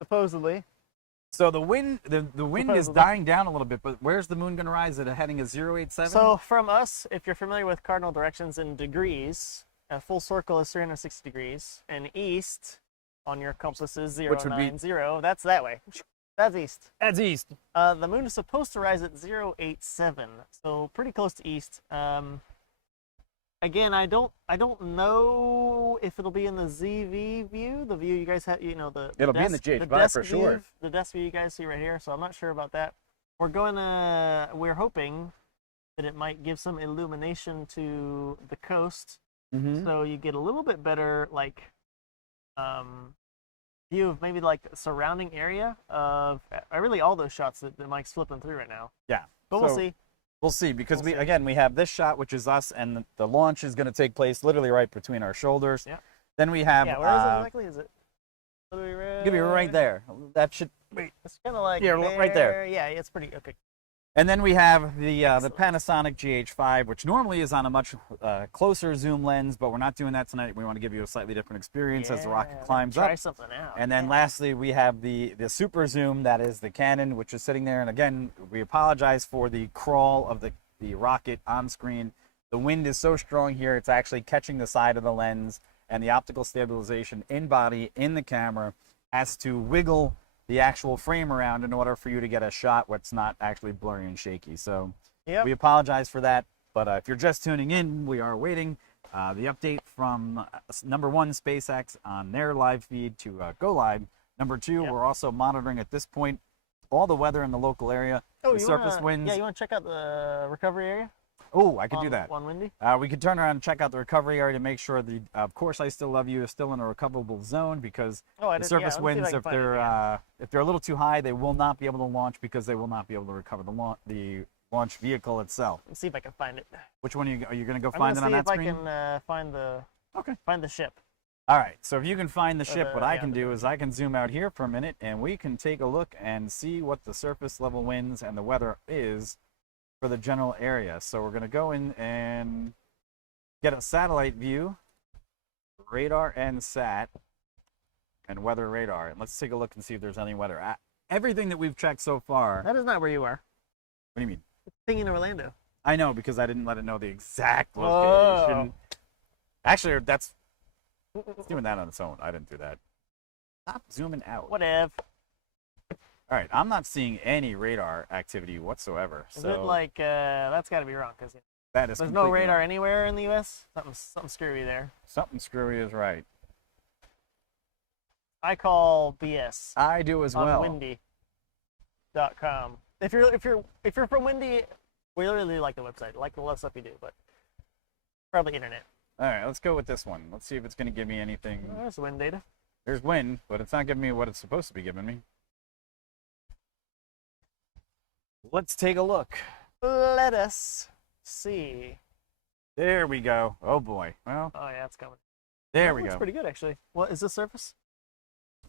Supposedly. So the wind is Supposedly. dying down a little bit, but where's the moon going to rise? Is it heading at 087? So from us, if you're familiar with cardinal directions in degrees, a full circle is 360 degrees, and east on your compass is Which would be- 090. That's that way. That's east. That's east. The moon is supposed to rise at 087, so pretty close to east. Again, I don't know if it'll be in the ZV view, the view you guys have, the It'll be in the GH5 for sure. view, the desk view you guys see right here. So I'm not sure about that. We're hoping that it might give some illumination to the coast, so you get a little bit better view of maybe like the surrounding area of really all those shots that Mike's flipping through right now. Yeah. But we'll So- see. We'll see, because We'll see. again we have this shot, which is us, and the launch is going to take place literally right between our shoulders. Yeah. Then we have Yeah, where is it exactly? Is it? give me right there. That should. It's kind of like Yeah, right there. Yeah, it's pretty okay. And then we have the Excellent. Panasonic GH5, which normally is on a much closer zoom lens, but we're not doing that tonight. We want to give you a slightly different experience as the rocket Yeah, climbs try up. something out. And then Yeah. lastly, we have the super zoom, that is the Canon, which is sitting there. And again, we apologize for the crawl of the rocket on screen. The wind is so strong here, it's actually catching the side of the lens, and the optical stabilization in body in the camera has to wiggle the actual frame around in order for you to get a shot where it's not actually blurry and shaky. So Yep. we apologize for that. But if you're just tuning in, we are waiting the update from number one, SpaceX, on their live feed to go live. Number two, Yep. we're also monitoring at this point all the weather in the local area, Oh, the surface winds. Yeah, you want to check out the recovery area? Oh, I could do on- that. On windy. We could turn around and check out the recovery area to make sure the Of Course I Still Love You is still in a recoverable zone, because Oh, I the did. surface yeah, let me see if I winds, can if find it they're again. if they're a little too high, they will not be able to launch, because they will not be able to recover the launch vehicle itself. Let's see if I can find it. Which one are you going to go I'm find gonna it see on if that I screen? can find the ship. All right, so if you can find the ship, what I yeah, can the do is I can zoom out here for a minute, and we can take a look and see what the surface level winds and the weather is for the general area. So we're going to go in and get a satellite view, radar and sat, and weather radar. And let's take a look and see if there's any weather. Everything that we've checked so far. That is not where you are. What do you mean? Thing in Orlando. I know, because I didn't let it know the exact Oh. location. Actually, it's doing that on its own. I didn't do that. Stop zooming out. Whatever. All right, I'm not seeing any radar activity whatsoever. Is So it like that's got to be wrong because that is there's no completely radar wrong. anywhere in the U.S. Something screwy there. Something screwy is right. I call BS I do as on well. windy.com. If you're from Windy, we really like the website. Like the less stuff you do, but probably internet. All right, let's go with this one. Let's see if it's going to give me anything. There's wind data. There's wind, but it's not giving me what it's supposed to be giving me. Let's take a look. Let us see. There we go. Oh boy. Well, Oh yeah, it's coming. there we Looks go. pretty good actually. What is this surface?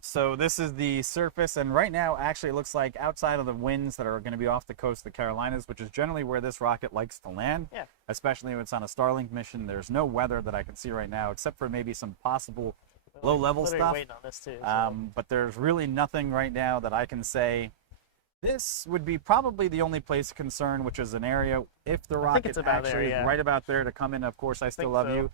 So this is the surface, and right now actually it looks like outside of the winds that are going to be off the coast of the Carolinas, which is generally where this rocket likes to land, Yeah. especially when it's on a Starlink mission. There's no weather that I can see right now, except for maybe some possible low-level Literally stuff. waiting on this too. So. But there's really nothing right now that I can say. This would be probably the only place of concern, which is an area, if the I think rocket it's about actually there, yeah. is right about there to come in. Of Course I Still think Love so. You.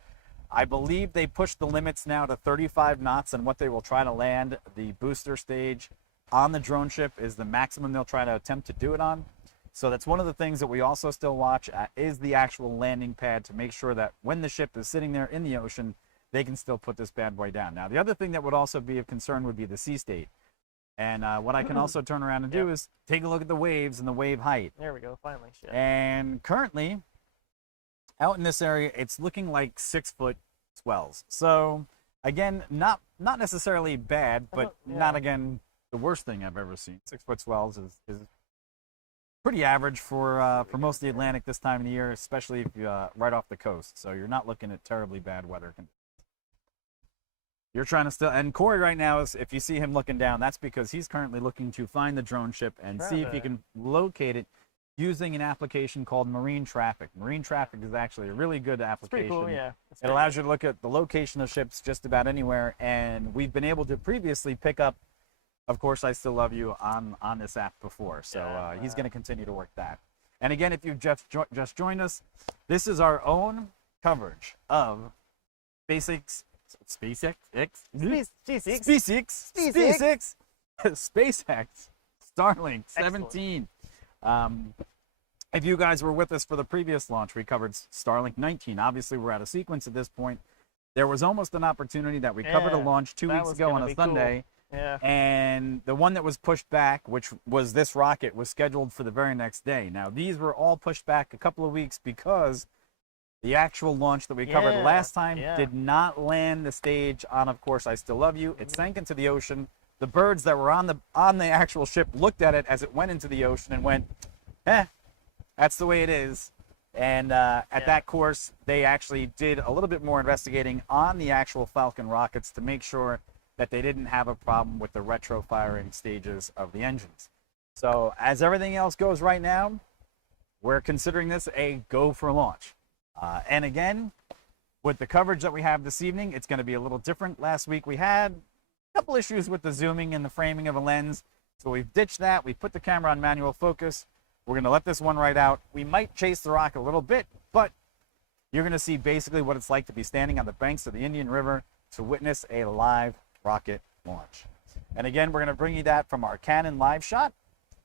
I believe they pushed the limits now to 35 knots, and what they will try to land the booster stage on the drone ship is the maximum they'll try to attempt to do it on. So that's one of the things that we also still watch is the actual landing pad, to make sure that when the ship is sitting there in the ocean, they can still put this bad boy down. Now, the other thing that would also be of concern would be the sea state. And what I can also turn around and do is take a look at the waves and the wave height. There we go. Finally. Shit. And currently, out in this area, it's looking like 6-foot swells. So again, not necessarily bad, but yeah. not again the worst thing I've ever seen. 6 foot swells is pretty average for most of the Atlantic this time of the year, especially if you right off the coast. So you're not looking at terribly bad weather conditions. You're trying to still, and Corey right now is, if you see him looking down, that's because he's currently looking to find the drone ship and see if he can locate it using an application called Marine Traffic. Marine Traffic is actually a really good application. It's pretty cool, yeah. It allows you to look at the location of ships just about anywhere, and we've been able to previously pick up, of course, I Still Love You on this app before, so he's going to continue to work that. And again, if you've just joined us, this is our own coverage of SpaceX Starlink 17. If you guys were with us for the previous launch, we covered Starlink 19. Obviously, we're out of sequence at this point. There was almost an opportunity that we covered a launch 2 weeks ago on a Sunday. Cool. Yeah. And the one that was pushed back, which was this rocket, was scheduled for the very next day. Now, these were all pushed back a couple of weeks because the actual launch that we covered last time did not land the stage on, of course, I Still Love You. It sank into the ocean. The birds that were on the actual ship looked at it as it went into the ocean and went, that's the way it is. And at that course, they actually did a little bit more investigating on the actual Falcon rockets to make sure that they didn't have a problem with the retro firing stages of the engines. So as everything else goes right now, we're considering this a go for launch. And again, with the coverage that we have this evening, it's going to be a little different. Last week we had a couple issues with the zooming and the framing of a lens. So we've ditched that. We put the camera on manual focus. We're going to let this one ride out. We might chase the rocket a little bit, but you're going to see basically what it's like to be standing on the banks of the Indian River to witness a live rocket launch. And again, we're going to bring you that from our Canon live shot,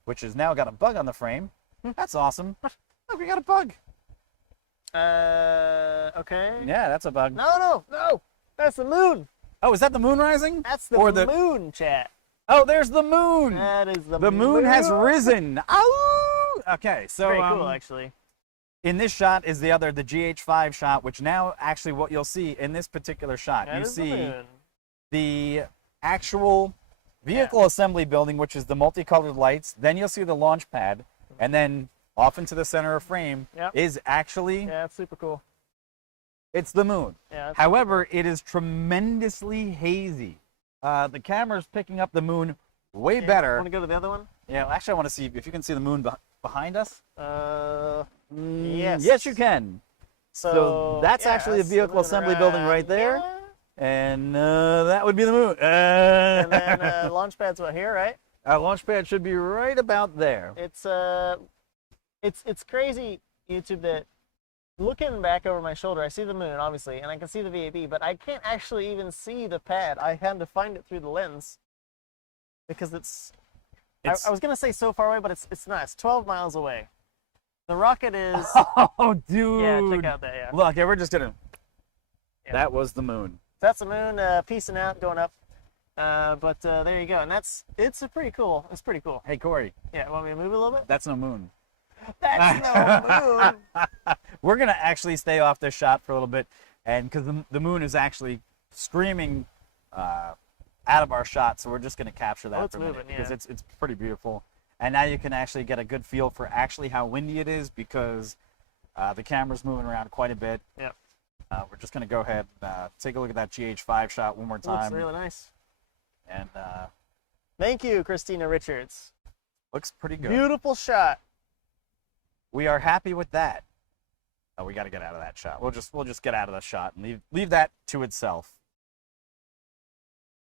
which has now got a bug on the frame. That's awesome. Look, we got a bug. Okay. Yeah, that's a bug. No. That's the moon. Oh, is that the moon rising? That's the moon, chat. Oh, there's the moon. That is the moon. The moon has risen. Ow! Okay, so very cool, actually. In this shot is the GH5 shot, which now actually what you'll see in this particular shot, you see the actual vehicle assembly building, which is the multicolored lights. Then you'll see the launch pad, and then off into the center of frame is actually it's super cool. It's the moon. Yeah, however, it is tremendously hazy. The camera's picking up the moon way better. Want to go to the other one? Yeah, actually, I want to see if you can see the moon behind us. Yes. Yes, you can. So that's actually a vehicle assembly building right there. Yeah. And that would be the moon. And then launch pad's what, here, right? Our launch pad should be right about there. It's crazy, YouTube, that looking back over my shoulder, I see the moon, obviously, and I can see the VAB, but I can't actually even see the pad. I had to find it through the lens because I was going to say so far away, but it's not. It's 12 miles away. The rocket is... Oh, dude. Yeah, check out that, Look, we're just going to... Yeah. That was the moon. That's the moon, peacing out, going up. But there you go. And it's pretty cool. It's pretty cool. Hey, Corey. Yeah, want me to move a little bit? That's no moon. That's no moon. We're going to actually stay off this shot for a little bit, and because the moon is actually screaming out of our shot, so we're just going to capture that for a minute because it's pretty beautiful. And now you can actually get a good feel for actually how windy it is because the camera's moving around quite a bit. Yep. We're just going to go ahead and take a look at that GH5 shot one more time. Looks really nice. And thank you, Christina Richards. Looks pretty good. Beautiful shot. We are happy with that. Oh, we got to get out of that shot. We'll just get out of the shot and leave that to itself.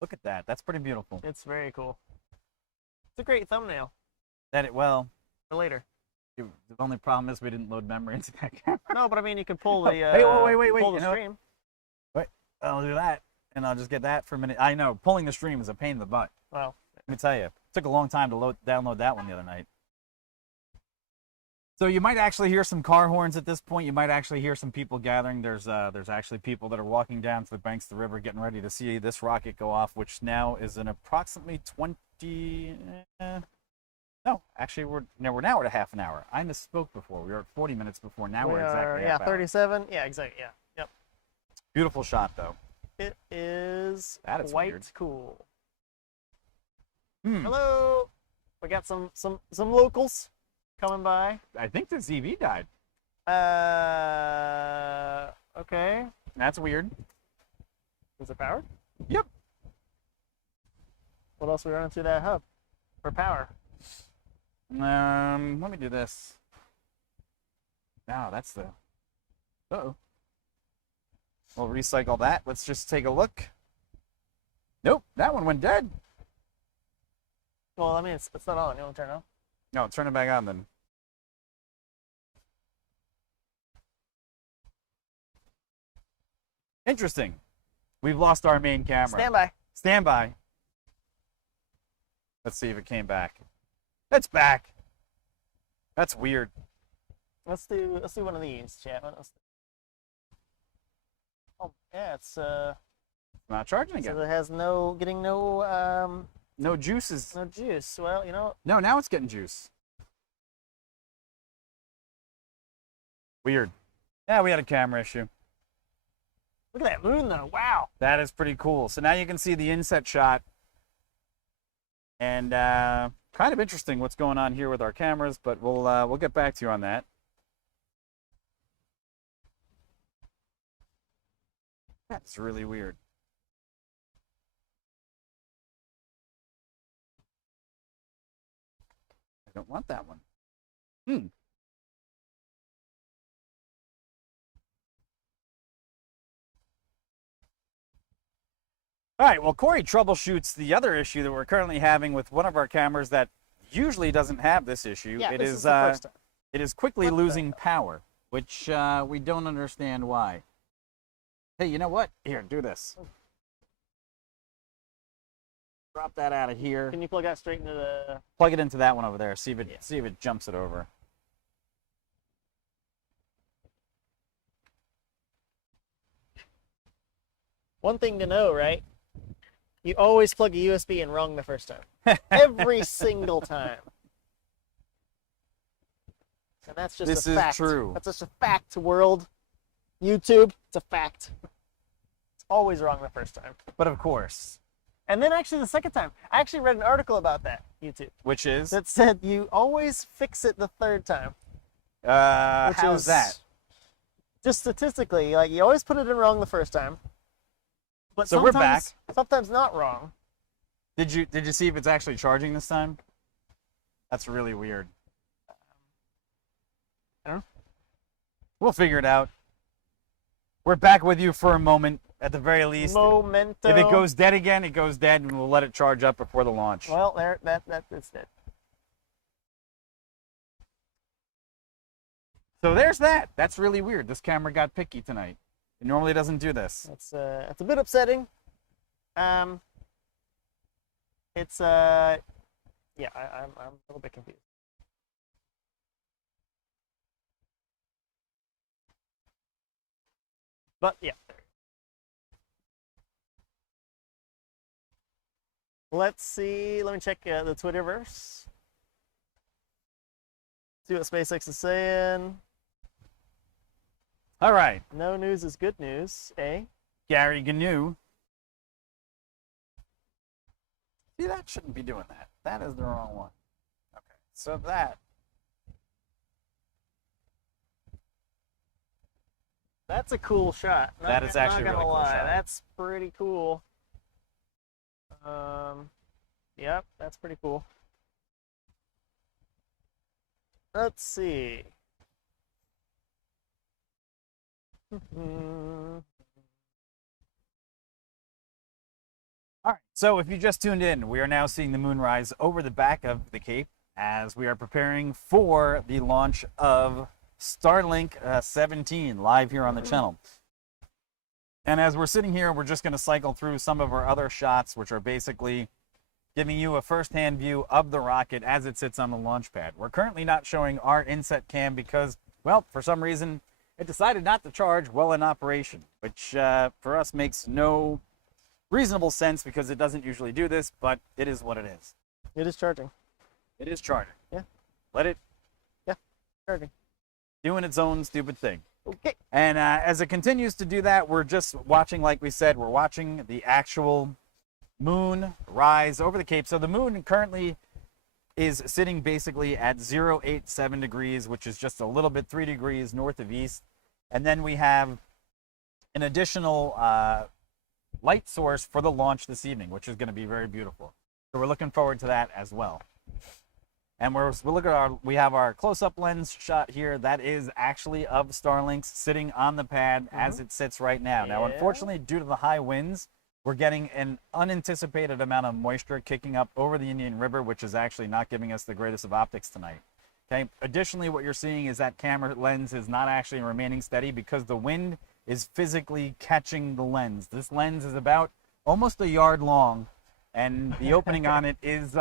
Look at that. That's pretty beautiful. It's very cool. It's a great thumbnail. Well, for later. The only problem is we didn't load memory into that camera. No, but I mean, you could pull the hey, wait. Pull the stream. Wait, I'll do that, and I'll just get that for a minute. I know pulling the stream is a pain in the butt. Well, let me tell you, it took a long time to download that one the other night. So you might actually hear some car horns at this point. You might actually hear some people gathering. There's actually people that are walking down to the banks of the river, getting ready to see this rocket go off, which now is in approximately 20. No, actually, we're now at a half an hour. I misspoke before. We were at 40 minutes before. Now we're exactly half 37. Hour. Yeah, exactly. Yeah, yep. Beautiful shot, though. It is quite cool. Hello. We got some locals coming by. I think the ZV died. Okay. That's weird. Is it powered? Yep. What else are we running through that hub for power? Let me do this. No, that's the. Uh-oh. We'll recycle that. Let's just take a look. Nope, that one went dead. Well, I mean, it's not on. You want to turn it on? No, turn it back on then. Interesting. We've lost our main camera. Stand by. Stand by. Let's see if it came back. It's back. That's weird. Let's do one of these, chat. Oh yeah, it's Not charging again. so it has no No juices. no juice. Well, you know, No, now it's getting juice. Weird. Yeah, we had a camera issue. look at that moon though. Wow. That is pretty cool. So now you can see the inset shot. And kind of interesting what's going on here with our cameras, but we'll get back to you on that. That's really weird. I don't want that one. All right, well, Corey troubleshoots the other issue that we're currently having with one of our cameras that usually doesn't have this issue. Yeah, it this is is the first time. it is quickly What the losing power, which we don't understand why. Hey, you know what? Here, do this. Drop that out of here. Can you plug that straight into the? Plug it into that one over there. See if it jumps it over. One thing to know, right? You always plug a USB in wrong the first time. Every single time. And that's just This a is fact. true. That's just a fact, world. YouTube, it's a fact. It's always wrong the first time. But of course, And then actually the second time, I actually read an article about that, YouTube, which is that said you always fix it the third time. how's that? Just statistically, like you always put it in wrong the first time. But So we're back. Sometimes not wrong. Did you see if it's actually charging this time? That's really weird. I don't know. We'll figure it out. We're back with you for a moment, at the very least. Memento. If it goes dead again, it goes dead, and we'll let it charge up before the launch. Well, that's dead. So there's that. That's really weird. This camera got picky tonight. It normally doesn't do this. It's a bit upsetting. It's yeah, I'm a little bit confused. But yeah. Let's see. Let me check the Twitterverse. See what SpaceX is saying. All right. No news is good news, eh? Gary Gnu. See, that shouldn't be doing that. That is the wrong one. Okay, so That's a cool shot. That is actually a not really gonna cool lie. shot. That's pretty cool. Yep, that's pretty cool. Let's see. All right, so if you just tuned in, we are now seeing the moon rise over the back of the Cape as we are preparing for the launch of Starlink 17 live here on the channel. And as we're sitting here, we're just going to cycle through some of our other shots, which are basically giving you a first-hand view of the rocket as it sits on the launch pad. We're currently not showing our inset cam because, well, for some reason, it decided not to charge while in operation, which for us makes no reasonable sense because it doesn't usually do this, but it is what it is. It is charging. It is charging. Yeah. Let it Charging. doing its own stupid thing. Okay. And as it continues to do that, we're just watching, like we said, we're watching the actual moon rise over the Cape. So the moon currently is sitting basically at 087 degrees, which is just a little bit 3 degrees north of east. And then we have an additional light source for the launch this evening, which is going to be very beautiful. So we're looking forward to that as well. And we'll look at we have our close-up lens shot here. That is actually of Starlink sitting on the pad as it sits right now. Now, unfortunately, due to the high winds, we're getting an unanticipated amount of moisture kicking up over the Indian River, which is actually not giving us the greatest of optics tonight. Okay. Additionally, what you're seeing is that camera lens is not actually remaining steady because the wind is physically catching the lens. This lens is about almost a yard long, and the opening on it is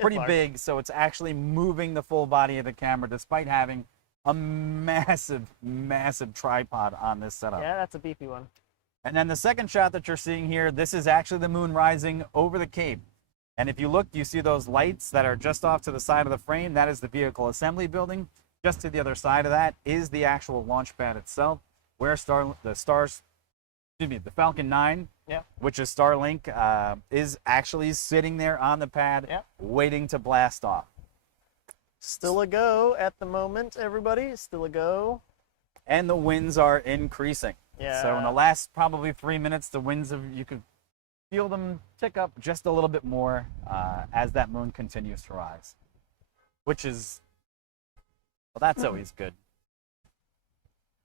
pretty big, so it's actually moving the full body of the camera despite having a massive, massive tripod on this setup. Yeah, that's a beefy one. And then the second shot that you're seeing here, this is actually the moon rising over the Cape. And if you look, you see those lights that are just off to the side of the frame. That is the vehicle assembly building. Just to the other side of that is the actual launch pad itself, where the Falcon 9, which is Starlink, is actually sitting there on the pad, waiting to blast off. Still a go at the moment, everybody. Still a go. And the winds are increasing. Yeah. So in the last probably 3 minutes, the winds you could feel them tick up just a little bit more as that moon continues to rise, which is, well, that's always good.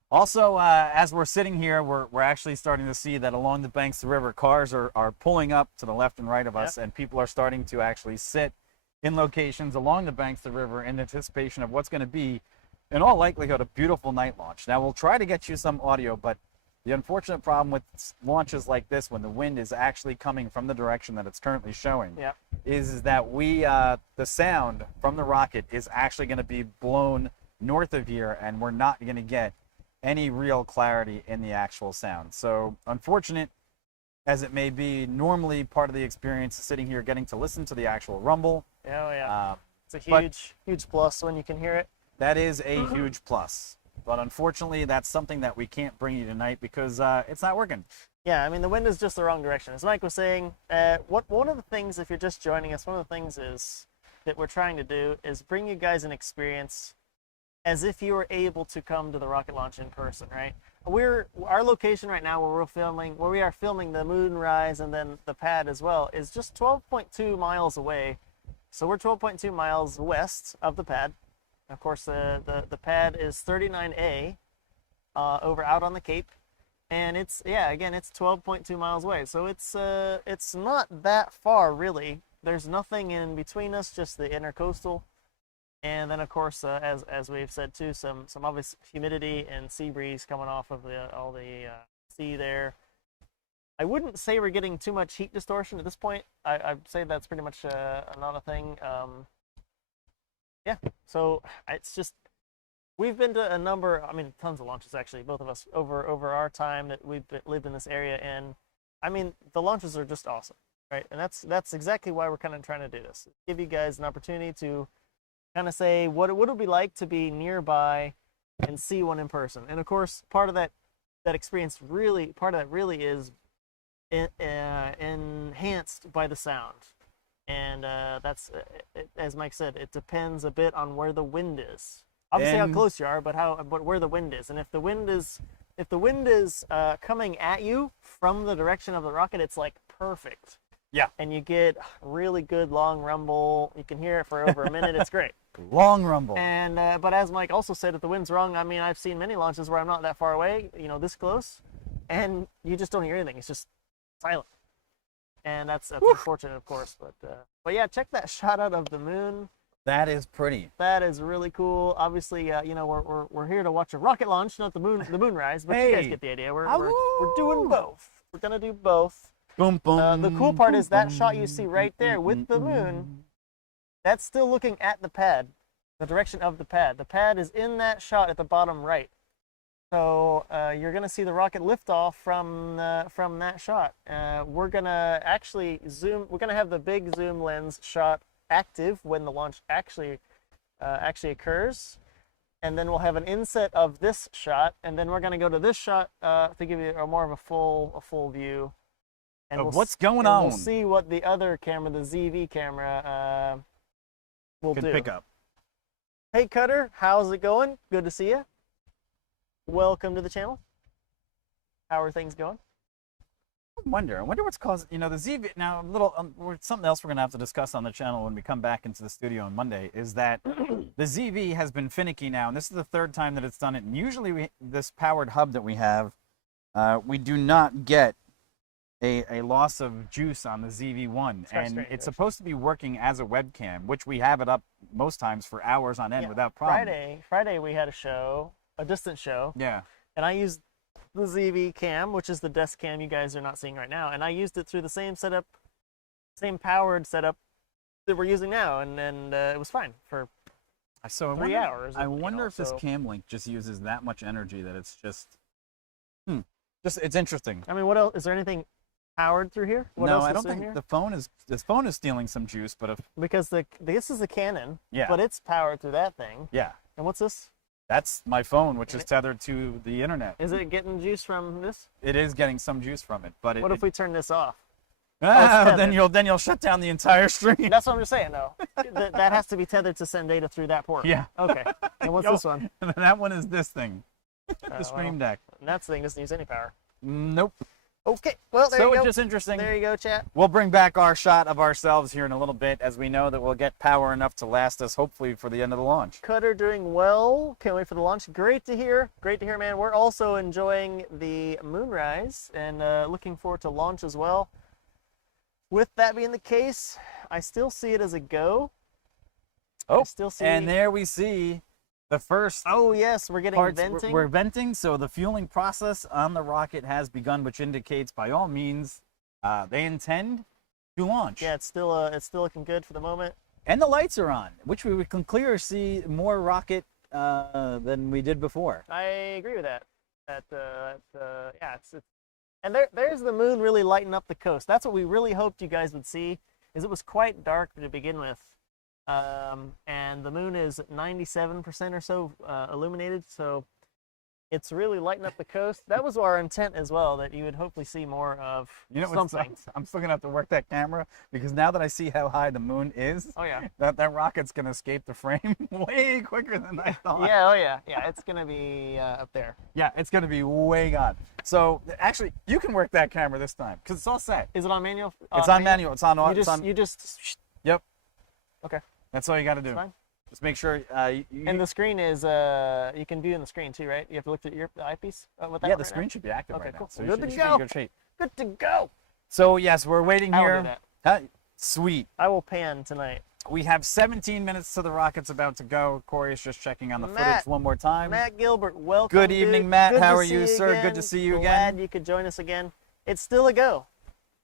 Also, as we're sitting here, we're actually starting to see that along the banks of the river, cars are pulling up to the left and right of us, and people are starting to actually sit in locations along the banks of the river in anticipation of what's going to be, in all likelihood, a beautiful night launch. Now, we'll try to get you some audio, but the unfortunate problem with launches like this, when the wind is actually coming from the direction that it's currently showing, is that the sound from the rocket is actually going to be blown north of here, and we're not going to get any real clarity in the actual sound. So, unfortunate as it may be, normally part of the experience is sitting here getting to listen to the actual rumble. It's a huge plus when you can hear it. That is a huge plus. But unfortunately, that's something that we can't bring you tonight because it's not working. Yeah, I mean, the wind is just the wrong direction. As Mike was saying, one of the things, if you're just joining us, one of the things is that we're trying to do is bring you guys an experience as if you were able to come to the rocket launch in person, right? Our location right now where we are filming the moon rise and then the pad as well is just 12.2 miles away. So we're 12.2 miles west of the pad. Of course, the pad is 39A over out on the Cape, and it's 12.2 miles away. So it's not that far really. There's nothing in between us, just the intercoastal, and then of course, as we've said too, some obvious humidity and sea breeze coming off of all the sea there. I wouldn't say we're getting too much heat distortion at this point. I'd say that's pretty much not a thing. Yeah, so it's just, we've been to a number, I mean, tons of launches actually, both of us, over our time that we've lived in this area, and I mean, the launches are just awesome, right? And that's exactly why we're kind of trying to do this. Give you guys an opportunity to kind of say what it would be like to be nearby and see one in person. And of course, part of that experience really is enhanced by the sound. And that's, as Mike said, it depends a bit on where the wind is. Obviously, how close you are, but where the wind is. And if the wind is coming at you from the direction of the rocket, it's like perfect. Yeah. And you get really good long rumble. You can hear it for over a minute. It's great. Long rumble. And but as Mike also said, if the wind's wrong, I mean, I've seen many launches where I'm not that far away, this close, and you just don't hear anything. It's just silent. And that's unfortunate, of course, but yeah, check that shot out of the moon. That is pretty. That is really cool. Obviously, we're here to watch a rocket launch, not the moon rise. But you guys get the idea. We're doing both. We're gonna do both. Boom, boom. The cool part is that shot you see right there with the moon. That's still looking at the pad, the direction of the pad. The pad is in that shot at the bottom right. So you're going to see the rocket lift off from that shot. We're going to actually zoom. We're going to have the big zoom lens shot active when the launch actually occurs. And then we'll have an inset of this shot. And then we're going to go to this shot to give you more of a full view. And what's going and on. We'll see what the other camera, the ZV camera, will Can do. pick up. Hey Cutter, how's it going? Good to see you. Welcome to the channel. How are things going? I wonder what's causing, the ZV, now a little, something else we're going to have to discuss on the channel when we come back into the studio on Monday is that the ZV has been finicky now, and this is the third time that it's done it. And usually this powered hub that we have, we do not get a loss of juice on the ZV-1, and it's supposed to be working as a webcam, which we have it up most times for hours on end without problem. Friday we had a show, a distant show. Yeah. And I used the ZV cam, which is the desk cam you guys are not seeing right now, and I used it through the same setup, same powered setup that we're using now, and it was fine for 3 hours. I wonder if this cam link just uses that much energy that it's just it's interesting. I mean, what else? Is there anything powered through here? What else I is don't in think here? this phone is stealing some juice, but because this is a Canon, yeah, but it's powered through that thing. Yeah. And what's this? That's my phone, which is tethered to the internet. Is it getting juice from this? It is getting some juice from it, but what if we turn this off? Then you'll shut down the entire stream. That's what I'm just saying, though. that has to be tethered to send data through that port. Yeah. Okay. And what's this one? That one is this thing, the Stream Deck. That thing doesn't use any power. Nope. Okay. Well, there you go. So it's just interesting. There you go, chat. We'll bring back our shot of ourselves here in a little bit, as we know that we'll get power enough to last us, hopefully, for the end of the launch. Cutter doing well. Can't wait for the launch. Great to hear. Great to hear, man. We're also enjoying the moonrise and looking forward to launch as well. With that being the case, I still see it as a go. Oh, and there we see the first. Oh yes, we're getting venting. We're venting, so the fueling process on the rocket has begun, which indicates, by all means, they intend to launch. Yeah, it's still looking good for the moment. And the lights are on, which we can clearly see more rocket than we did before. I agree with that. Yeah, and there's the moon really lighting up the coast. That's what we really hoped you guys would see. Is it was quite dark to begin with. And the moon is 97% or so illuminated, so it's really lighting up the coast. That was our intent as well, that you would hopefully see more of something. I'm still gonna have to work that camera, because now that I see how high the moon is, oh yeah, that rocket's gonna escape the frame way quicker than I thought. Yeah, oh yeah, it's gonna be up there. Yeah, it's gonna be way gone. So actually, you can work that camera this time, because it's all set. Is it on manual? It's on manual. It's on. You just. Yep. Okay. That's all you got to do. Fine. Just make sure. And the screen is you can view in the screen too, right? You have to look at your eyepiece. Yeah, the screen should be active right cool. now. So good you to should go. be in good shape. Good to go. So yes, we're waiting here. I'll do that. Sweet. I will pan tonight. We have 17 minutes to the rocket's about to go. Corey is just checking on the footage one more time. Matt Gilbert, welcome. Good evening, dude. Matt. Good How to are you, sir? again. Good to see you again. Glad you could join us again. It's still a go.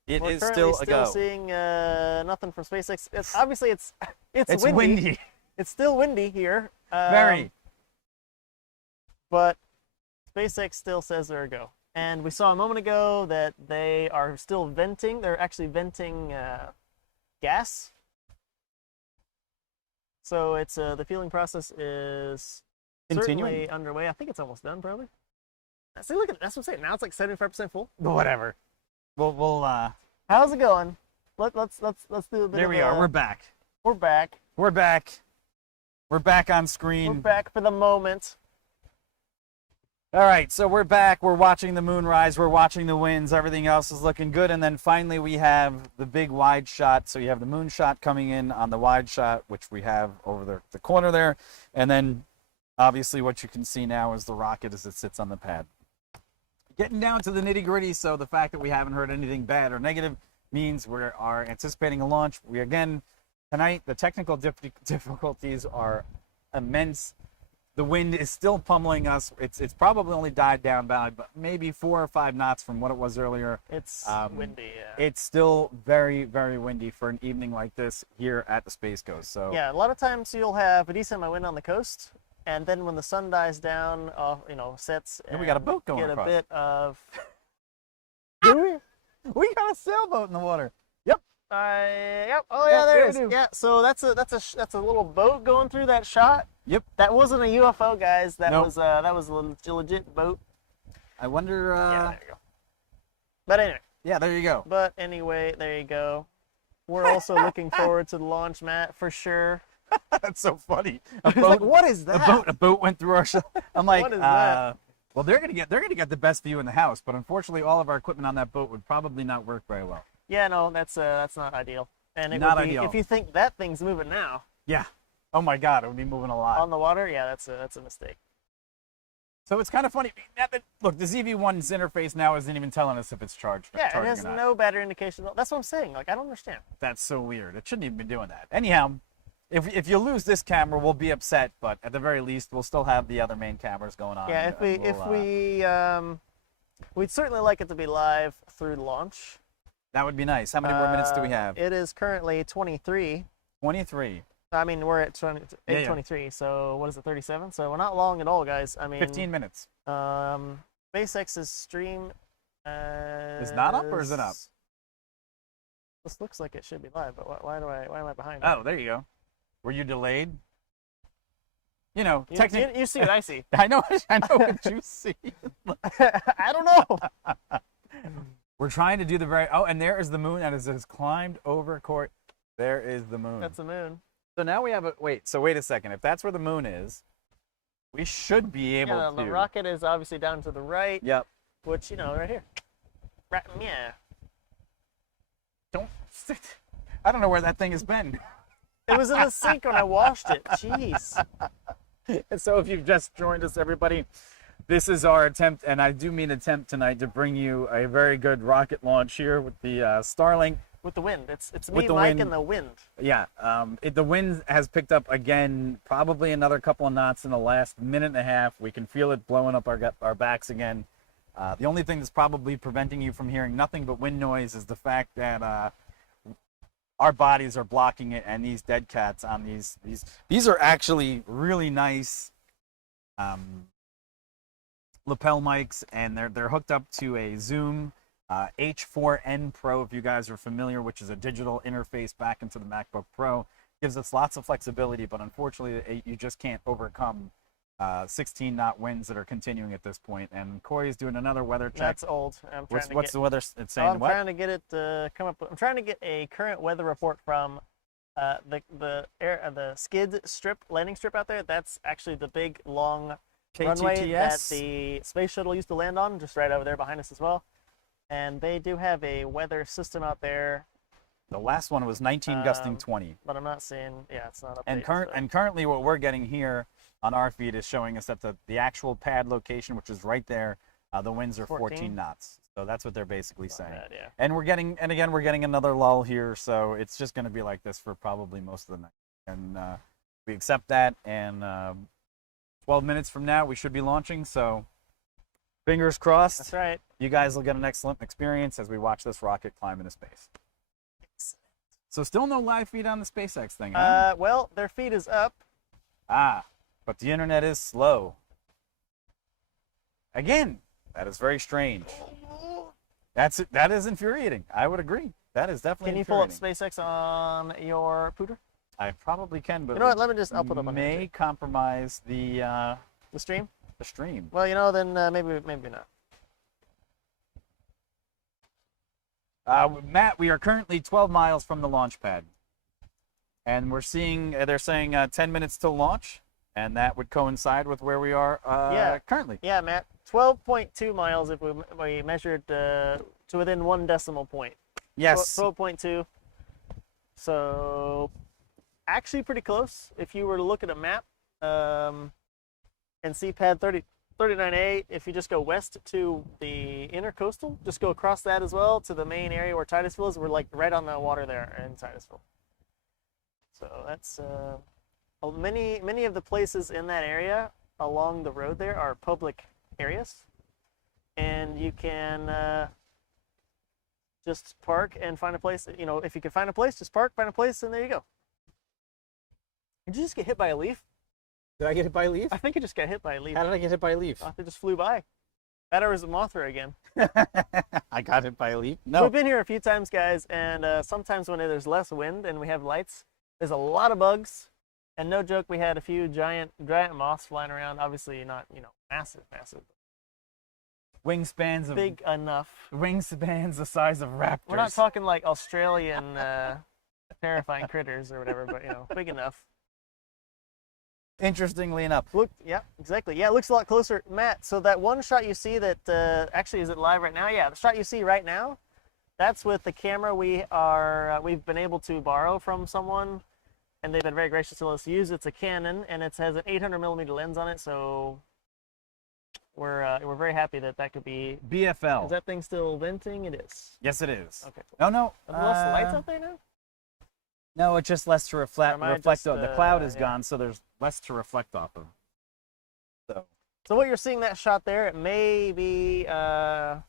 We're still a go. Seeing nothing from SpaceX. Obviously it's windy. It's still windy here. Very. But SpaceX still says they're a go. And we saw a moment ago that they are still venting. They're actually venting gas. So it's the fueling process is certainly underway. I think it's almost done, probably. See, look at it. That's what I'm saying. Now it's like 75% full. Whatever. We'll How's it going? Let's do a bit. There we are. We're back. We're back. We're back. We're back on screen. We're back for the moment. All right, so we're back. We're watching the moon rise. We're watching the winds. Everything else is looking good. And then finally we have the big wide shot. So you have the moon shot coming in on the wide shot, which we have over the corner there. And then obviously what you can see now is the rocket as it sits on the pad. Getting down to the nitty gritty. So the fact that we haven't heard anything bad or negative means we are anticipating a launch. Tonight, the technical difficulties are immense. The wind is still pummeling us. It's probably only died down by maybe 4 or 5 knots from what it was earlier. It's windy, yeah. It's still very, very windy for an evening like this here at the Space Coast. So yeah, a lot of times you'll have a decent amount of wind on the coast, and then when the sun dies down, sets, and we got a boat going get across. A bit of. We got a sailboat in the water. Yep. Yep. Oh yeah, there it is. Yeah. So that's a little boat going through that shot. Yep. That wasn't a UFO, guys. That was a legit boat. I wonder. Yeah, there you go. But anyway. Yeah, there you go. But anyway, there you go. We're also looking forward to the launch, Matt, for sure. That's so funny. He's like, what is that? A boat went through our shop. I'm like, What is that? well, they're gonna get the best view in the house, but unfortunately, all of our equipment on that boat would probably not work very well. Yeah, no, that's not ideal. And it Not would be, ideal. if you think that thing's moving now Yeah. Oh my God, it would be moving a lot. on the water, yeah, that's a mistake. So it's kind of funny. Look, the ZV-1's interface now isn't even telling us if it's charged. Yeah, it charging has or not. no battery indication. That's what I'm saying. Like, I don't understand. That's so weird. It shouldn't even be doing that. Anyhow, if you lose this camera, we'll be upset, but at the very least, we'll still have the other main cameras going on. Yeah, we'd certainly like it to be live through launch. That would be nice. How many more minutes do we have? It is currently 23. 23. I mean, we're at 8:23. So what is it, 37? So we're not long at all, guys. I mean, 15 minutes. SpaceX's stream Is not up or is it up? This looks like it should be live, but why am I behind? Oh, there you go. Were you delayed? You know, You technically. you see what I see. I know what you see. I don't know. We're trying to do the very. Oh, and there is the moon, and as it has climbed over court, there is the moon. That's the moon. So now we have a wait. So wait a second. If that's where the moon is, we should be able Yeah, to. the rocket is obviously down to the right. Yep. Which, you know, right here. Right, yeah. Don't. I don't know where that thing has been. It was in the sink when I washed it. Jeez. And so if you've just joined us, everybody, this is our attempt, and I do mean attempt tonight, to bring you a very good rocket launch here with the Starlink. With the wind. It's me, With the Mike, wind. and the wind. Yeah, the wind has picked up again, probably another couple of knots in the last minute and a half. We can feel it blowing up our backs again. The only thing that's probably preventing you from hearing nothing but wind noise is the fact that our bodies are blocking it, and these dead cats on these are actually really nice lapel mics, and they're hooked up to a Zoom H4n Pro, if you guys are familiar, which is a digital interface back into the MacBook Pro. Gives us lots of flexibility, but unfortunately you just can't overcome 16 knot winds that are continuing at this point. And Corey's doing another weather check. That's old. What's the weather? It's saying I'm trying to get it to come up. I'm trying to get a current weather report from the skid strip, landing strip out there. That's actually the big long runway that the space shuttle used to land on, just right over there behind us as well. And they do have a weather system out there. The last one was 19 gusting 20. But I'm not seeing. Yeah, it's not updated. And currently, what we're getting here on our feed is showing us that the actual pad location, which is right there, the winds are 14 knots. So that's what they're basically saying. Bad, yeah. And we're getting another lull here, so it's just going to be like this for probably most of the night. And we accept that. And 12 minutes from now, we should be launching. So fingers crossed. That's right. You guys will get an excellent experience as we watch this rocket climb into space. So still no live feed on the SpaceX thing, huh? Well, their feed is up. But the internet is slow. Again, that is very strange. That is infuriating. I would agree. That is definitely Can you pull up infuriating. SpaceX on your pooter? I probably can, but you know what? Let me just. I'll put up on may here. compromise the stream. The stream. Well, you know, then maybe not. Matt, we are currently 12 miles from the launch pad, and we're seeing they're saying 10 minutes till launch, and that would coincide with where we are currently. Yeah, Matt. 12.2 miles if we measured to within 1 decimal point. Yes. 12.2. So actually pretty close. If you were to look at a map and see pad 39A, if you just go west to the intercoastal, just go across that as well to the main area where Titusville is, we're like right on the water there in Titusville. So that's many of the places in that area along the road there are public areas, and you can just park and find a place. You know, if you can find a place, just park, find a place, and there you go. Did you just get hit by a leaf? Did I get hit by a leaf? I think you just got hit by a leaf. How did I get hit by a leaf? They just flew by. That or was a Mothra again. I got hit by a leaf? No. We've been here a few times, guys, and sometimes when there's less wind and we have lights, there's a lot of bugs. And no joke, we had a few giant moths flying around. Obviously not, massive. Wingspans of big enough. Wingspans the size of raptors. We're not talking like Australian terrifying critters or whatever, but big enough. Interestingly enough. Look, yeah, exactly. Yeah, it looks a lot closer. Matt, so that one shot you see that, actually, is it live right now? Yeah, the shot you see right now, that's with the camera we've been able to borrow from someone, and they've been very gracious to let us use. It's a Canon, and it has an 800mm lens on it, so we're very happy that could be... BFL. Is that thing still venting? It is. Yes, it is. Okay, cool. Oh, no. Are there less lights out there now? No, it's just less to reflect. The cloud is yeah. gone, so there's less to reflect off of. So what you're seeing that shot there, it may be, well,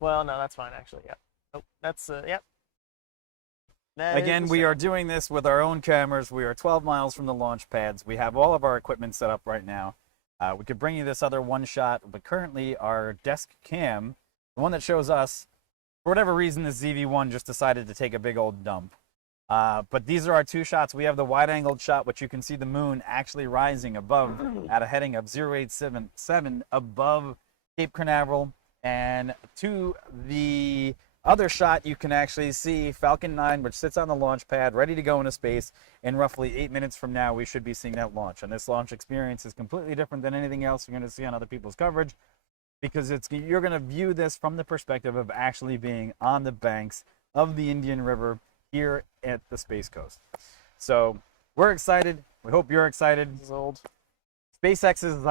no, that's fine, actually, yeah. Nope, that's, yep. Again, we are doing this with our own cameras. We are 12 miles from the launch pads. We have all of our equipment set up right now. We could bring you this other one shot, but currently our desk cam, the one that shows us, for whatever reason, the ZV-1 just decided to take a big old dump. But these are our two shots. We have the wide-angled shot, which you can see the moon actually rising above at a heading of 0877 above Cape Canaveral. And to the other shot, you can actually see Falcon 9, which sits on the launch pad, ready to go into space. In roughly 8 minutes from now, we should be seeing that launch. And this launch experience is completely different than anything else you're going to see on other people's coverage, because you're going to view this from the perspective of actually being on the banks of the Indian River here at the Space Coast. So we're excited. We hope you're excited. This is old. SpaceX's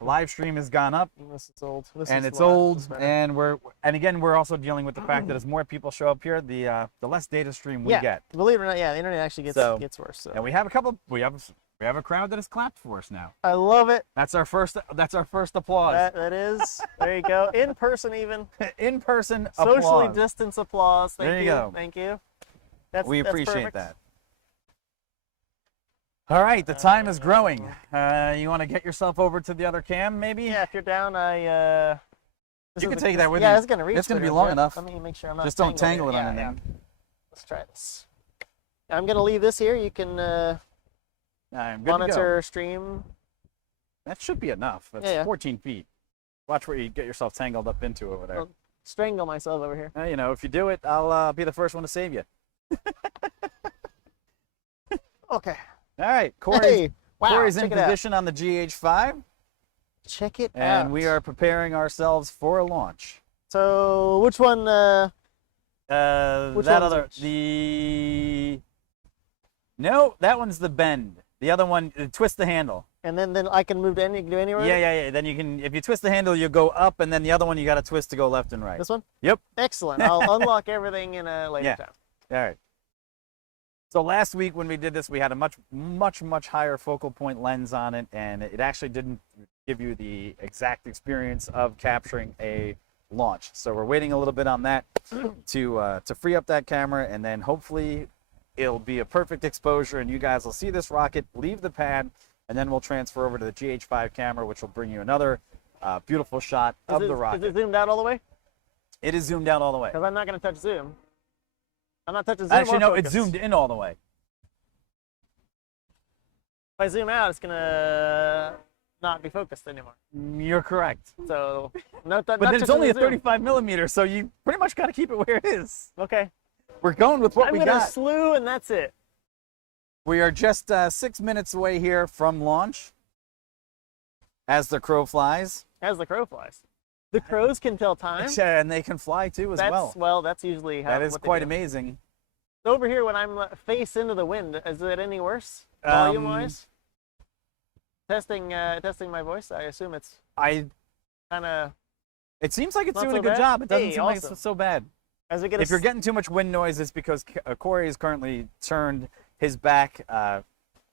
live stream has gone up. This is old. It's old, and again we're also dealing with the fact that as more people show up here, the less data stream we get. Believe it or not, yeah, the internet actually gets worse. So. And we have a crowd that has clapped for us now. I love it. That's our first applause. That is. There you go. In person even. In person applause. Socially distanced applause. Thank you. There you go. Thank you. We appreciate perfect. that. All right, the time is growing. You want to get yourself over to the other cam, maybe? Yeah, if you're down, you can take that with you. Yeah, it's gonna reach. It's gonna be long enough. Let me make sure I'm not. Just don't tangle it on anything. Yeah. Let's try this. I'm gonna leave this here. You can monitor, stream. That should be enough. That's 14 feet. Watch where you get yourself tangled up into over there. I'll strangle myself over here. If you do it, I'll be the first one to save you. Okay. All right, Corey's in position on the GH5. Check it out. And we are preparing ourselves for a launch. So, which one? No, that one's the bend. The other one, twist the handle. And then I can move to anywhere? Yeah. Then you can, if you twist the handle, you go up, and then the other one you got to twist to go left and right. This one? Yep. Excellent. I'll unlock everything in a later time. All right. So last week when we did this, we had a much higher focal point lens on it, and it actually didn't give you the exact experience of capturing a launch. So we're waiting a little bit on that to free up that camera, and then hopefully it'll be a perfect exposure, and you guys will see this rocket leave the pad, and then we'll transfer over to the GH5 camera, which will bring you another beautiful shot of the rocket. Is it zoomed out all the way? It is zoomed out all the way. Because I'm not going to touch zoom. I'm not touching zoom. Actually, no, it's zoomed in all the way. If I zoom out, it's going to not be focused anymore. You're correct. So, but then it's only a 35 millimeter, so you pretty much got to keep it where it is. Okay. We're going with what we got. I'm going to slew, and that's it. We are just 6 minutes away here from launch. As the crow flies. As the crow flies. The crows can tell time. Yeah, and they can fly too as well. Well, that's usually how. That is quite amazing. Over here, when I'm face into the wind, is it any worse volume-wise? Testing my voice. I assume it's kind of. It seems like it's doing a good job. It doesn't seem like it's so bad. As we get if you're getting too much wind noise, it's because Corey has currently turned his back,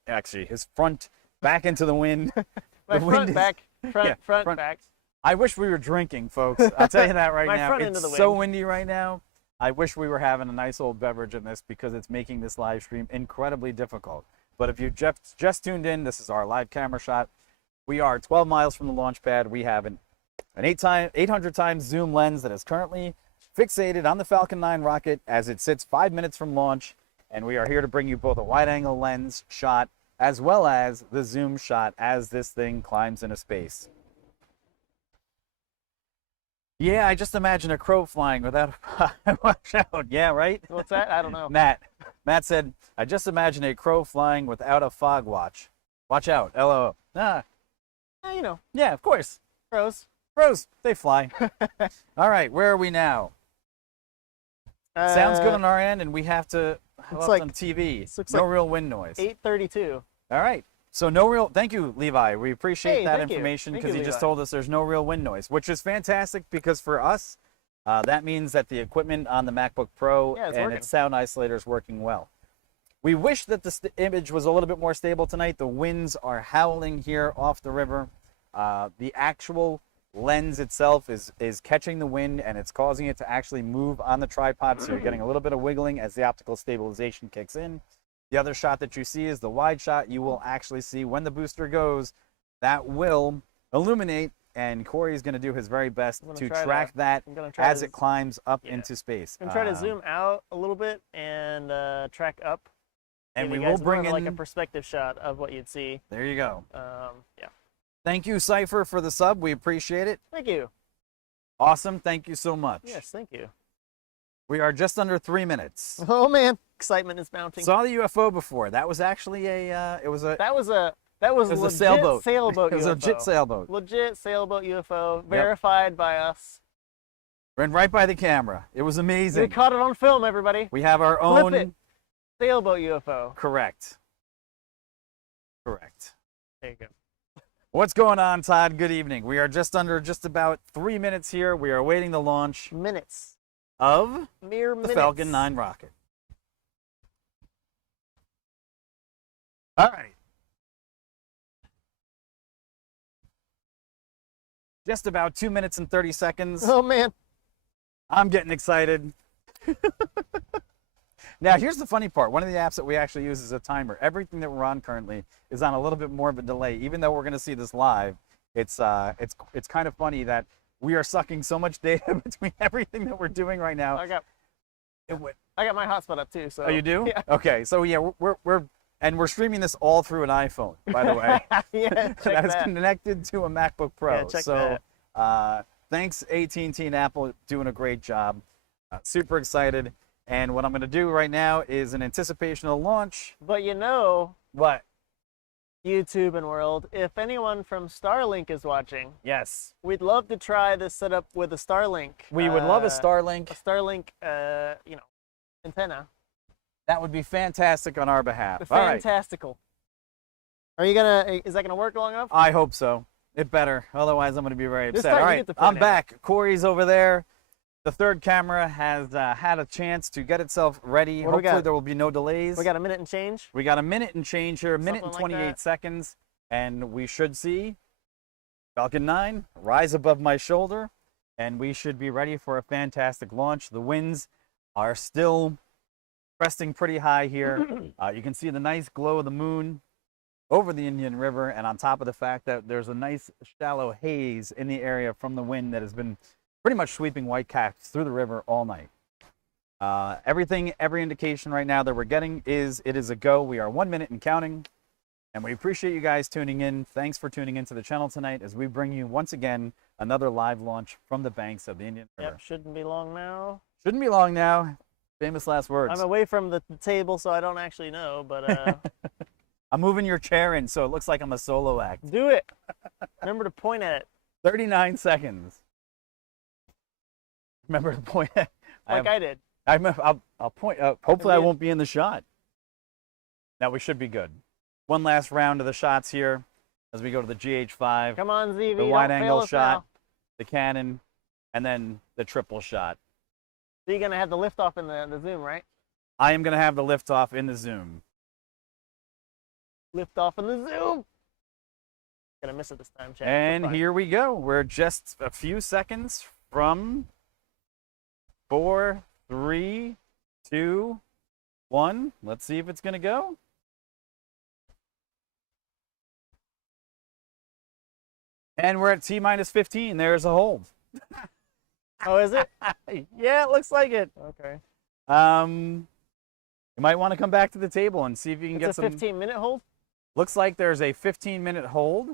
actually his front back into the wind. My front back. I wish we were drinking, folks. I'll tell you that right now. It's so windy right now. I wish we were having a nice old beverage in this because it's making this live stream incredibly difficult. But if you just tuned in, this is our live camera shot. We are 12 miles from the launch pad. We have an 800 times zoom lens that is currently fixated on the Falcon 9 rocket as it sits 5 minutes from launch. And we are here to bring you both a wide angle lens shot as well as the zoom shot as this thing climbs into space. Yeah, I just imagine a crow flying without a watch out. Yeah, right? What's that? I don't know. Matt said, I just imagine a crow flying without a fog watch. Watch out. LO. Ah, You know, yeah, of course. crows. Crows, they fly. All right, where are we now? Sounds good on our end, and we have to It's like like- on TV. looks No like real wind noise. 8:32. All right. So no real. Thank you, Levi. We appreciate Hey, that thank you. information Thank because you, he just Levi. told us there's no real wind noise, which is fantastic because for us, that means that the equipment on the MacBook Pro Yeah, it's and working. its sound isolator is working well. We wish that the image was a little bit more stable tonight. The winds are howling here off the river. The actual lens itself is catching the wind and it's causing it to actually move on the tripod, so you're getting a little bit of wiggling as the optical stabilization kicks in. The other shot that you see is the wide shot. You will actually see when the booster goes, that will illuminate, and Corey is going to do his very best to track that I'm gonna try as to it climbs up into space. I'm trying to zoom out a little bit and track up. And give we you will guys more bring of in, like a perspective shot of what you'd see. there you go. Yeah. Thank you, Cypher, for the sub. We appreciate it. Thank you. Awesome. Thank you so much. Yes, thank you. We are just under 3 minutes. Oh man, excitement is mounting. Saw the UFO before. That was actually that was it was a legit sailboat. sailboat it was a UFO. legit sailboat. Legit sailboat UFO, verified by us. Ran right by the camera. It was We amazing. caught it on film, everybody. We have our Flip own. it. Sailboat UFO. Correct. Correct. There you go. What's going on, Todd? Good evening. We are just about 3 minutes here. We are awaiting the launch Minutes. of Mere the minutes. Falcon 9 rocket. All right. Just about 2 minutes and 30 seconds. Oh man. I'm getting excited. Now, here's the funny part. One of the apps that we actually use is a timer. Everything that we're on currently is on a little bit more of a delay. Even though we're going to see this live, it's kind of funny that we are sucking so much data between everything that we're doing right now. I got It would- my hotspot up too. So. Oh, you do? Yeah. Okay, so yeah, we're streaming this all through an iPhone, by the way. Yeah. Check that is that. connected to a MacBook Pro. Yeah, check so thanks AT&T and Apple, doing a great job. Super excited. And what I'm going to do right now is in anticipation of launch. But you know, What? YouTube and world, if anyone from Starlink is watching, Yes. we'd love to try this setup with a Starlink. We would love a A Starlink. Starlink, antenna. That would be fantastic on our behalf. All right. Fantastical. Is that gonna work long enough? I hope so. It better. Otherwise, I'm going to be very This upset. time All you right. get to point I'm at it. back. Corey's over there. The third camera has had a chance to get itself ready. What do we Hopefully, got? there will be no delays. We got a minute and change. We got a minute and change here, a minute and Something like 28 that. seconds, and we should see Falcon 9 rise above my shoulder, and we should be ready for a fantastic launch. The winds are still cresting pretty high here. You can see the nice glow of the moon over the Indian River, and on top of the fact that there's a nice shallow haze in the area from the wind that has been pretty much sweeping whitecaps through the river all night. Every indication right now that we're getting is it is a go. We are 1 minute and counting, and we appreciate you guys tuning in. Thanks for tuning into the channel tonight as we bring you once again another live launch from the banks of the Indian River. Yep, shouldn't be long now. Shouldn't be long now. Famous last words. I'm away from the table, so I don't actually know, but I'm moving your chair in so it looks like I'm a solo act. do it. Remember to point at it, 39 seconds. Remember to point at I did. I'll point. Hopefully, I Maybe- won't be in the shot. Now we should be good. One last round of the shots here as we go to the GH5, Come on, ZV. the don't wide fail angle us shot, now. the Canon, and then the triple shot. So you're gonna have the lift off in the zoom, right? I am going to have the liftoff in the zoom. Lift off in the zoom. Gonna miss it this time, chat. We're And fine. here we go. We're just a few seconds from 4, 3, 2, 1. Let's see if it's going to go. And we're at T minus 15. There's a hold. Oh, is it? Yeah, it looks like it. Okay. You might want to come back to the table and see if you can get It's a some. 15-minute hold. Looks like there's a 15-minute hold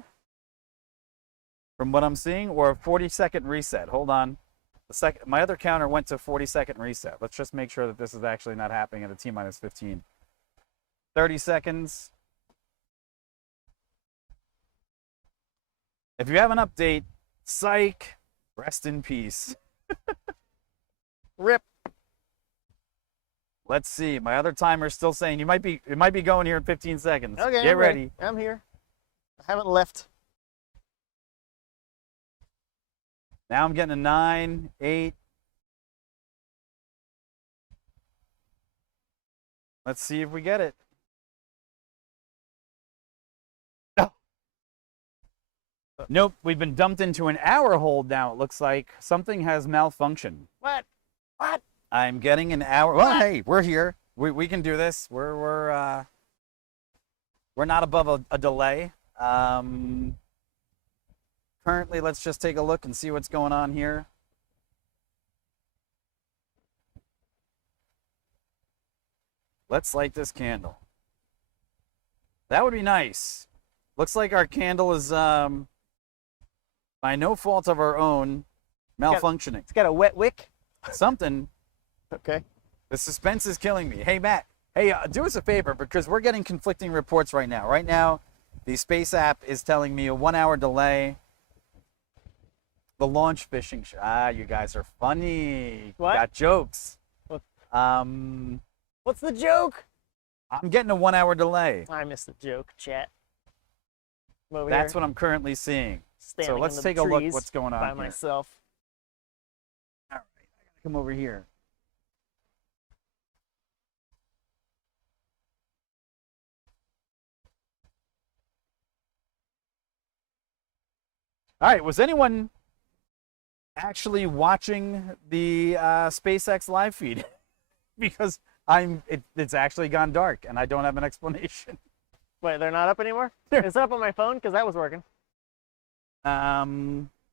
from what I'm seeing, or a 40-second reset. Hold on. My other counter went to 40-second reset. Let's just make sure that this is actually not happening at a T-minus 15. 30 seconds. If you have an update, psych, rest in peace. Rip. Let's see. My other timer's still saying it might be going here in 15 seconds. Okay, Get ready. I'm here. I haven't left. Now I'm getting a 9, 8. Let's see if we get it. Oh. Nope, we've been dumped into an hour hold now, it looks like. Something has malfunctioned. What? What? I'm getting an hour. Well, hey, we're here. We can do this. We're not above a delay. Currently, let's just take a look and see what's going on here. Let's light this candle. That would be nice. Looks like our candle is, by no fault of our own, malfunctioning. It's got a wet wick. Something. Okay. The suspense is killing me. Hey, Matt. Hey, do us a favor because we're getting conflicting reports right now. Right now, the Space app is telling me a 1-hour delay. The launch phishing. You guys are funny. What? Got jokes. What? What's the joke? I'm getting a 1-hour delay. I missed the joke, chat. That's what I'm currently seeing. So let's take a look what's going on by here. myself. All right, I gotta come over here. All right, was anyone actually watching the SpaceX live feed? Because it's actually gone dark and I don't have an explanation. Wait, they're not up anymore? It's up on my phone because that was working.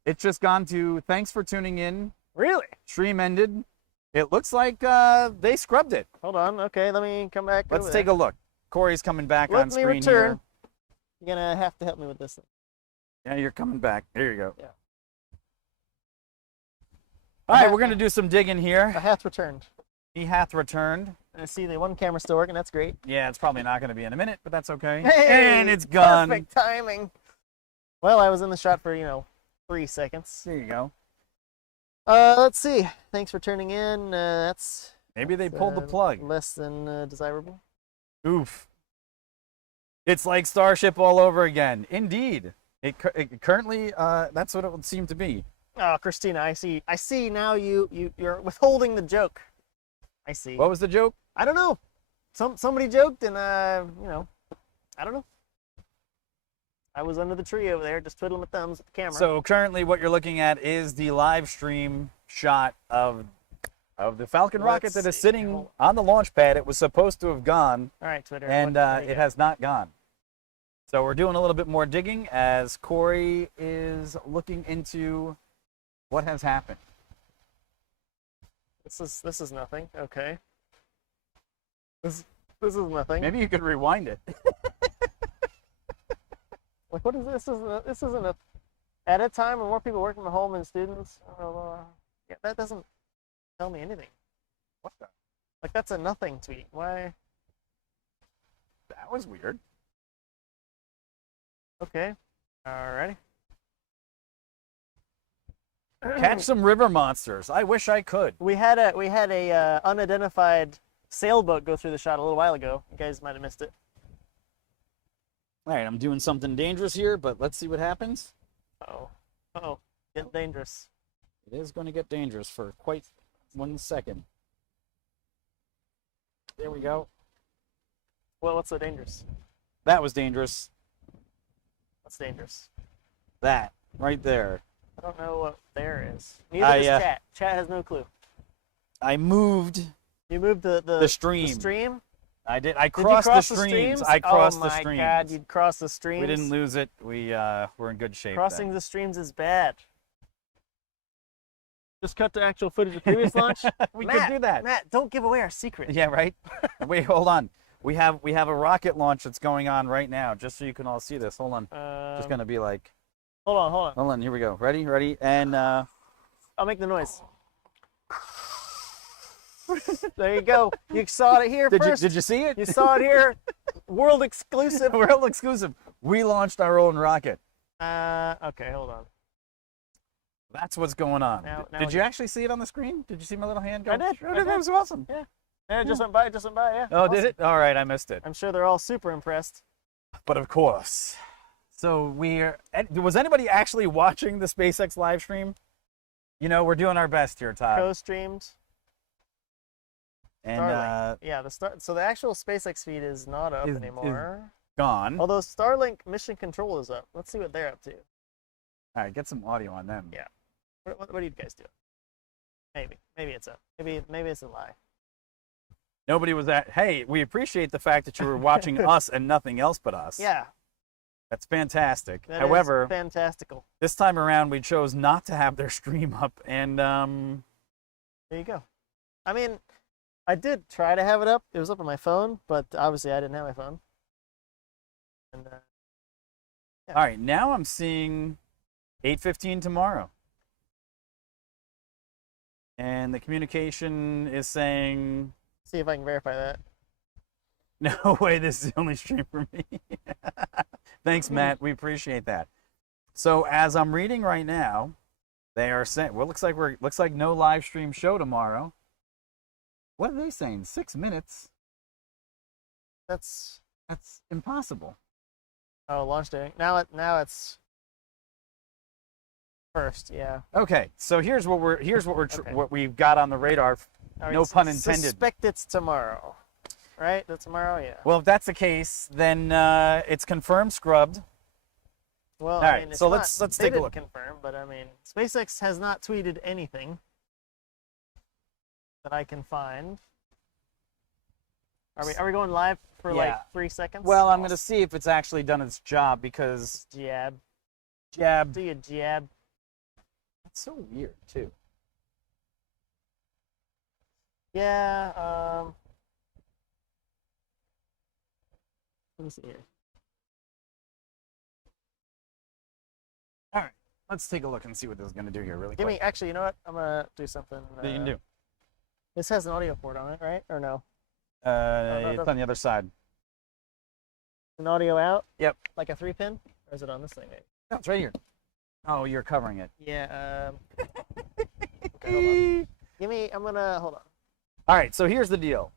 It's just gone to thanks for tuning in. Really? Stream ended. It looks like they scrubbed it. Hold on. Okay, let me come back. Let's take a look. Corey's coming back on screen Let me return. here. You're gonna have to help me with this thing. Yeah, you're coming back. Here you go. Yeah. All right, we're going to do some digging here. The hath returned. He hath returned. I see the one camera still working. That's great. Yeah, it's probably not going to be in a minute, but that's okay. Hey, and it's gone. Perfect timing. Well, I was in the shot for, 3 seconds. There you go. Let's see. Thanks for turning in. That's Maybe they pulled the plug. Less than desirable. Oof. It's like Starship all over again. Indeed. It currently, that's what it would seem to be. Oh, Christina, I see now you're withholding the joke. I see. What was the joke? I don't know. Somebody joked and, I don't know. I was under the tree over there just twiddling my thumbs with the camera. So currently what you're looking at is the live stream shot of the Falcon rocket that is sitting on the launch pad. It was supposed to have gone. All right, Twitter. And it has not gone. So we're doing a little bit more digging as Corey is looking into what has happened. This is nothing. Okay. This is nothing. Maybe you could rewind it. Like, what is this? This isn't a at a time when more people work from home and students. Yeah, that doesn't tell me anything. What the? Like, that's a nothing tweet. Why? That was weird. Okay. Alrighty. Catch some river monsters. I wish I could. We had a unidentified sailboat go through the shot a little while ago. You guys might have missed it. All right, I'm doing something dangerous here, but let's see what happens. Uh-oh. Get dangerous. It is going to get dangerous for quite 1 second. There we go. Well, what's so dangerous? That was dangerous. What's dangerous? That, right there. I don't know what there is. Neither does chat. Chat has no clue. I moved. You moved the stream. The stream? I did. I crossed the streams. I crossed the streams. Oh my God, you'd cross the streams. We didn't lose it. We're in good shape. Crossing the streams is bad. Just cut to actual footage of previous launch. We could do that. Matt, don't give away our secret. Yeah, right. Wait, hold on. We have a rocket launch that's going on right now, just so you can all see this. Hold on. Just gonna be like. Hold on. Hold on. Here we go. Ready? And I'll make the noise. There you go. You saw it here first. Did you see it? You saw it here. World exclusive. World exclusive. We launched our own rocket. Okay, hold on. That's what's going on. Now did you actually see it on the screen? Did you see my little hand go? I did. That was awesome. Yeah. Yeah, it just went by. Yeah. Oh, awesome. did it? All right, I missed it. I'm sure they're all super impressed. But of course. So was anybody actually watching the SpaceX live stream? You know, we're doing our best here, Todd. Co-streamed. And Starlink. Yeah, so the actual SpaceX feed is not up anymore. Gone. Although Starlink mission control is up. Let's see what they're up to. All right, get some audio on them. Yeah. What do you guys do? Maybe it's up. Maybe it's a lie. Nobody was at. Hey, we appreciate the fact that you were watching us and nothing else but us. Yeah. That's fantastic. That However, is fantastical. this time around we chose not to have their stream up, and there you go. I mean, I did try to have it up. It was up on my phone, but obviously I didn't have my phone. And yeah. All right, now I'm seeing 8:15 tomorrow. And the communication is saying, see if I can verify that. no way, this is the only stream for me. Thanks, Matt. We appreciate that. So as I'm reading right now, they are saying, well, looks like no live stream show tomorrow. What are they saying? 6 minutes? That's impossible. Oh, launch day. Now it's first, yeah. Okay, so here's what what we've got on the radar. Right, no pun intended. Suspect it's tomorrow, right? That's tomorrow, yeah. Well, if that's the case, then it's confirmed scrubbed. Well, all I right, mean, so let's take a look. Confirm, but I mean, SpaceX has not tweeted anything that I can find. Are we going live for like 3 seconds? Well, I'm going to see if it's actually done its job because jab. Do you jab? That's so weird too. Yeah. Let me see here. All right, let's take a look and see what this is going to do here really quick. quick. Actually, you know what? I'm going to do something. That you can do. This has an audio port on it, right? Or no? It's on the other side. An audio out? Yep. Like a 3-pin? Or is it on this thing, maybe? No, it's right here. Oh, you're covering it. Yeah. Okay, hold on. Hold on. All right, so here's the deal.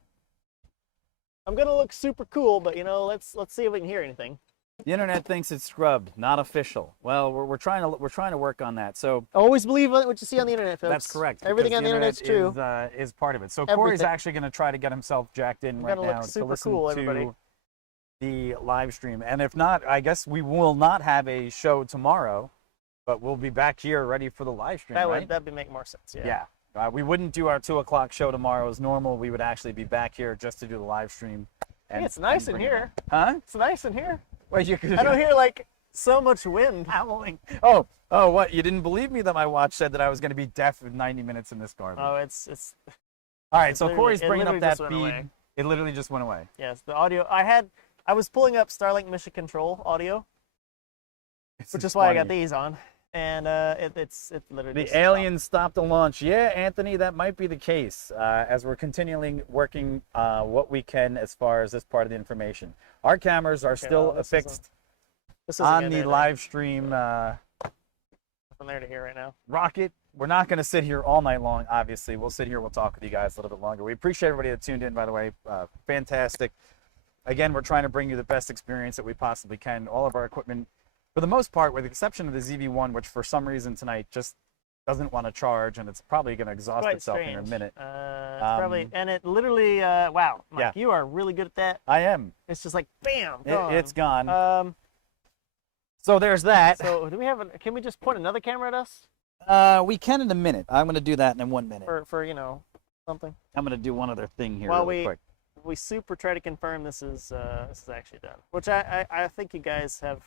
I'm gonna look super cool, but you know, let's see if we can hear anything. The internet thinks it's scrubbed, not official. Well, we're trying to work on that. So always believe what you see on the internet, folks. That's correct. Everything on the internet's true. Is part of it. So Corey's actually going to try to get himself jacked in right now to listen to the live stream. And if not, I guess we will not have a show tomorrow, but we'll be back here ready for the live stream. That'd make more sense. Yeah. Yeah. We wouldn't do our 2 o'clock show tomorrow as normal. We would actually be back here just to do the live stream. And it's nice in here. Huh? It's nice in here. Well, I don't hear like so much wind howling. Oh, what? You didn't believe me that my watch said that I was going to be deaf for 90 minutes in this garbage. Oh, it's. All right, so Corey's bringing up that feed. Away. It literally just went away. Yes, the audio. I was pulling up Starlink mission control audio, which is why I got these on. And it's literally the aliens stopped the launch. Yeah, Anthony, that might be the case as we're continually working what we can as far as this part of the information. Our cameras are still affixed on the live stream. From there to here right now. Rocket. We're not going to sit here all night long, obviously. We'll sit here. We'll talk with you guys a little bit longer. We appreciate everybody that tuned in, by the way. Fantastic. Again, we're trying to bring you the best experience that we possibly can. All of our equipment, for the most part, with the exception of the ZV-1, which for some reason tonight just doesn't want to charge, and it's probably going to exhaust itself in a minute. Probably, and it literally, wow, Mike, you are really good at that. I am. It's just like, bam, gone. It's gone. So there's that. So do we have? Can we just point another camera at us? We can in a minute. I'm going to do that in 1 minute. For you know, something. I'm going to do one other thing here while really quick. We super try to confirm this is actually done, which I think you guys have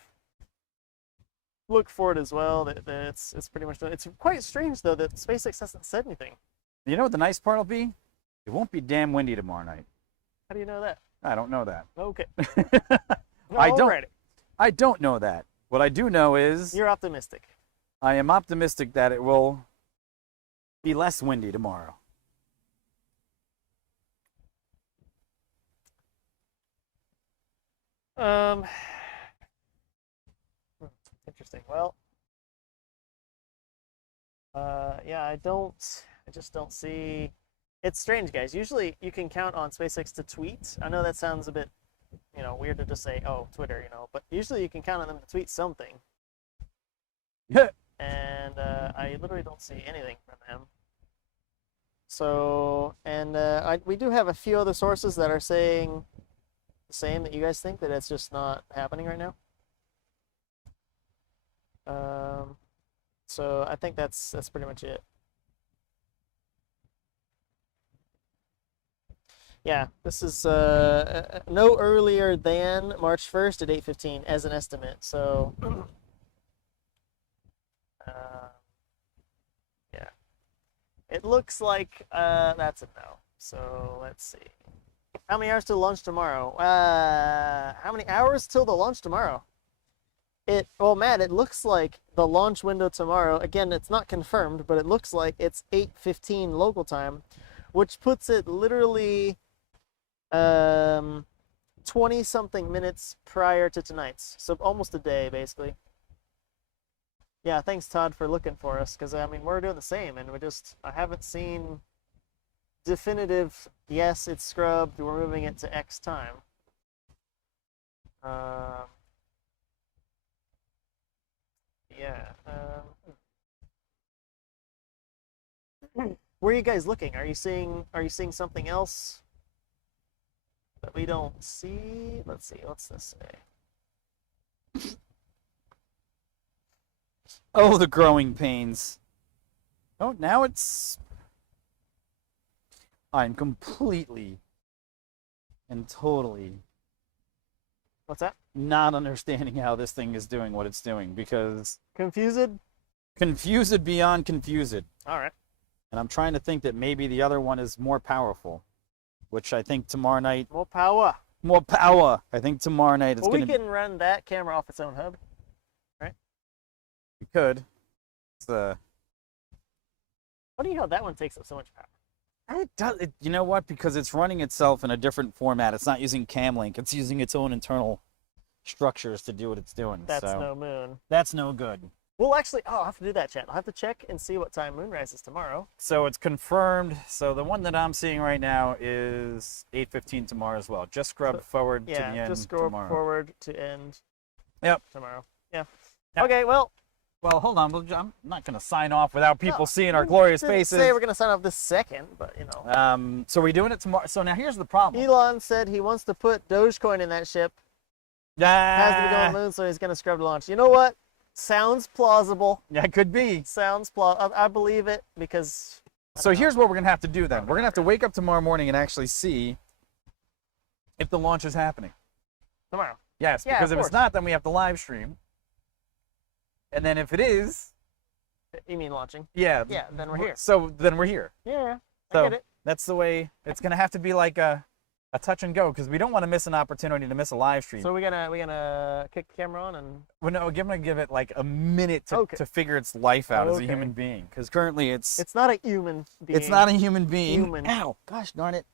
looked for it as well. That it's pretty much done. It's quite strange though that SpaceX hasn't said anything. You know what the nice part will be? It won't be damn windy tomorrow night. How do you know that? I don't know that. Okay. I don't know that. What I do know is you're optimistic. I am optimistic that it will be less windy tomorrow. Um, interesting. Well, yeah, I just don't see. It's strange, guys. Usually you can count on SpaceX to tweet. I know that sounds a bit, weird to just say, oh, Twitter, but usually you can count on them to tweet something. And I literally don't see anything from them. So, and we do have a few other sources that are saying the same, that you guys think that it's just not happening right now. So I think that's pretty much it. Yeah, this is no earlier than March 1st at 8:15 as an estimate. So, yeah, it looks like that's a no. So let's see. How many hours till launch tomorrow? How many hours till the launch tomorrow? Well, Matt, it looks like the launch window tomorrow, again, it's not confirmed, but it looks like it's 8:15 local time, which puts it literally 20-something minutes prior to tonight's. So almost a day, basically. Yeah, thanks, Todd, for looking for us, because, I mean, we're doing the same, and I haven't seen definitive, yes, it's scrubbed, we're moving it to X time. Yeah. Where are you guys looking? Are you seeing something else that we don't see? Let's see. What's this say? Oh, the growing pains. Oh, now it's... I'm completely and totally... What's that? Not understanding how this thing is doing what it's doing, because... Confused? Confused beyond confused. All right. And I'm trying to think that maybe the other one is more powerful, which I think tomorrow night... More power. More power. I think tomorrow night it's going to... we can run that camera off its own hub, right? We could. It's Funny how that one takes up so much power. It does. You know what? Because it's running itself in a different format. It's not using Camlink. It's using its own internal structures to do what it's doing. That's no moon. That's no good. Well, actually, I'll have to do that, chat. I'll have to check and see what time moonrise is tomorrow. So it's confirmed. So the one that I'm seeing right now is 8:15 tomorrow as well. Just scrub forward to the end tomorrow. Yeah, just scrub forward to end. Yep. Tomorrow. Yeah. Okay, well... Well, hold on. I'm not going to sign off without people seeing our glorious faces. Say we're going to sign off this second, but, So we're doing it tomorrow. So now here's the problem. Elon said he wants to put Dogecoin in that ship. Has to be going on the moon, so he's going to scrub the launch. You know what? Sounds plausible. Yeah, it could be. Sounds plausible. I believe it, because... So here's what we're going to have to do then. We're going to have to wake up tomorrow morning and actually see if the launch is happening. Tomorrow? Yes, because if it's not, then we have to live stream. And then if it is... You mean launching? Yeah. Yeah, then we're here. So then we're here. Yeah, so I get it. That's the way... It's going to have to be like a touch and go, because we don't want to miss an opportunity to miss a live stream. So we gonna kick the camera on and... Well, no, we're going to give it like a minute to figure its life out as a human being. Because currently it's... It's not a human being. It's not a human being. Ow! Gosh darn it.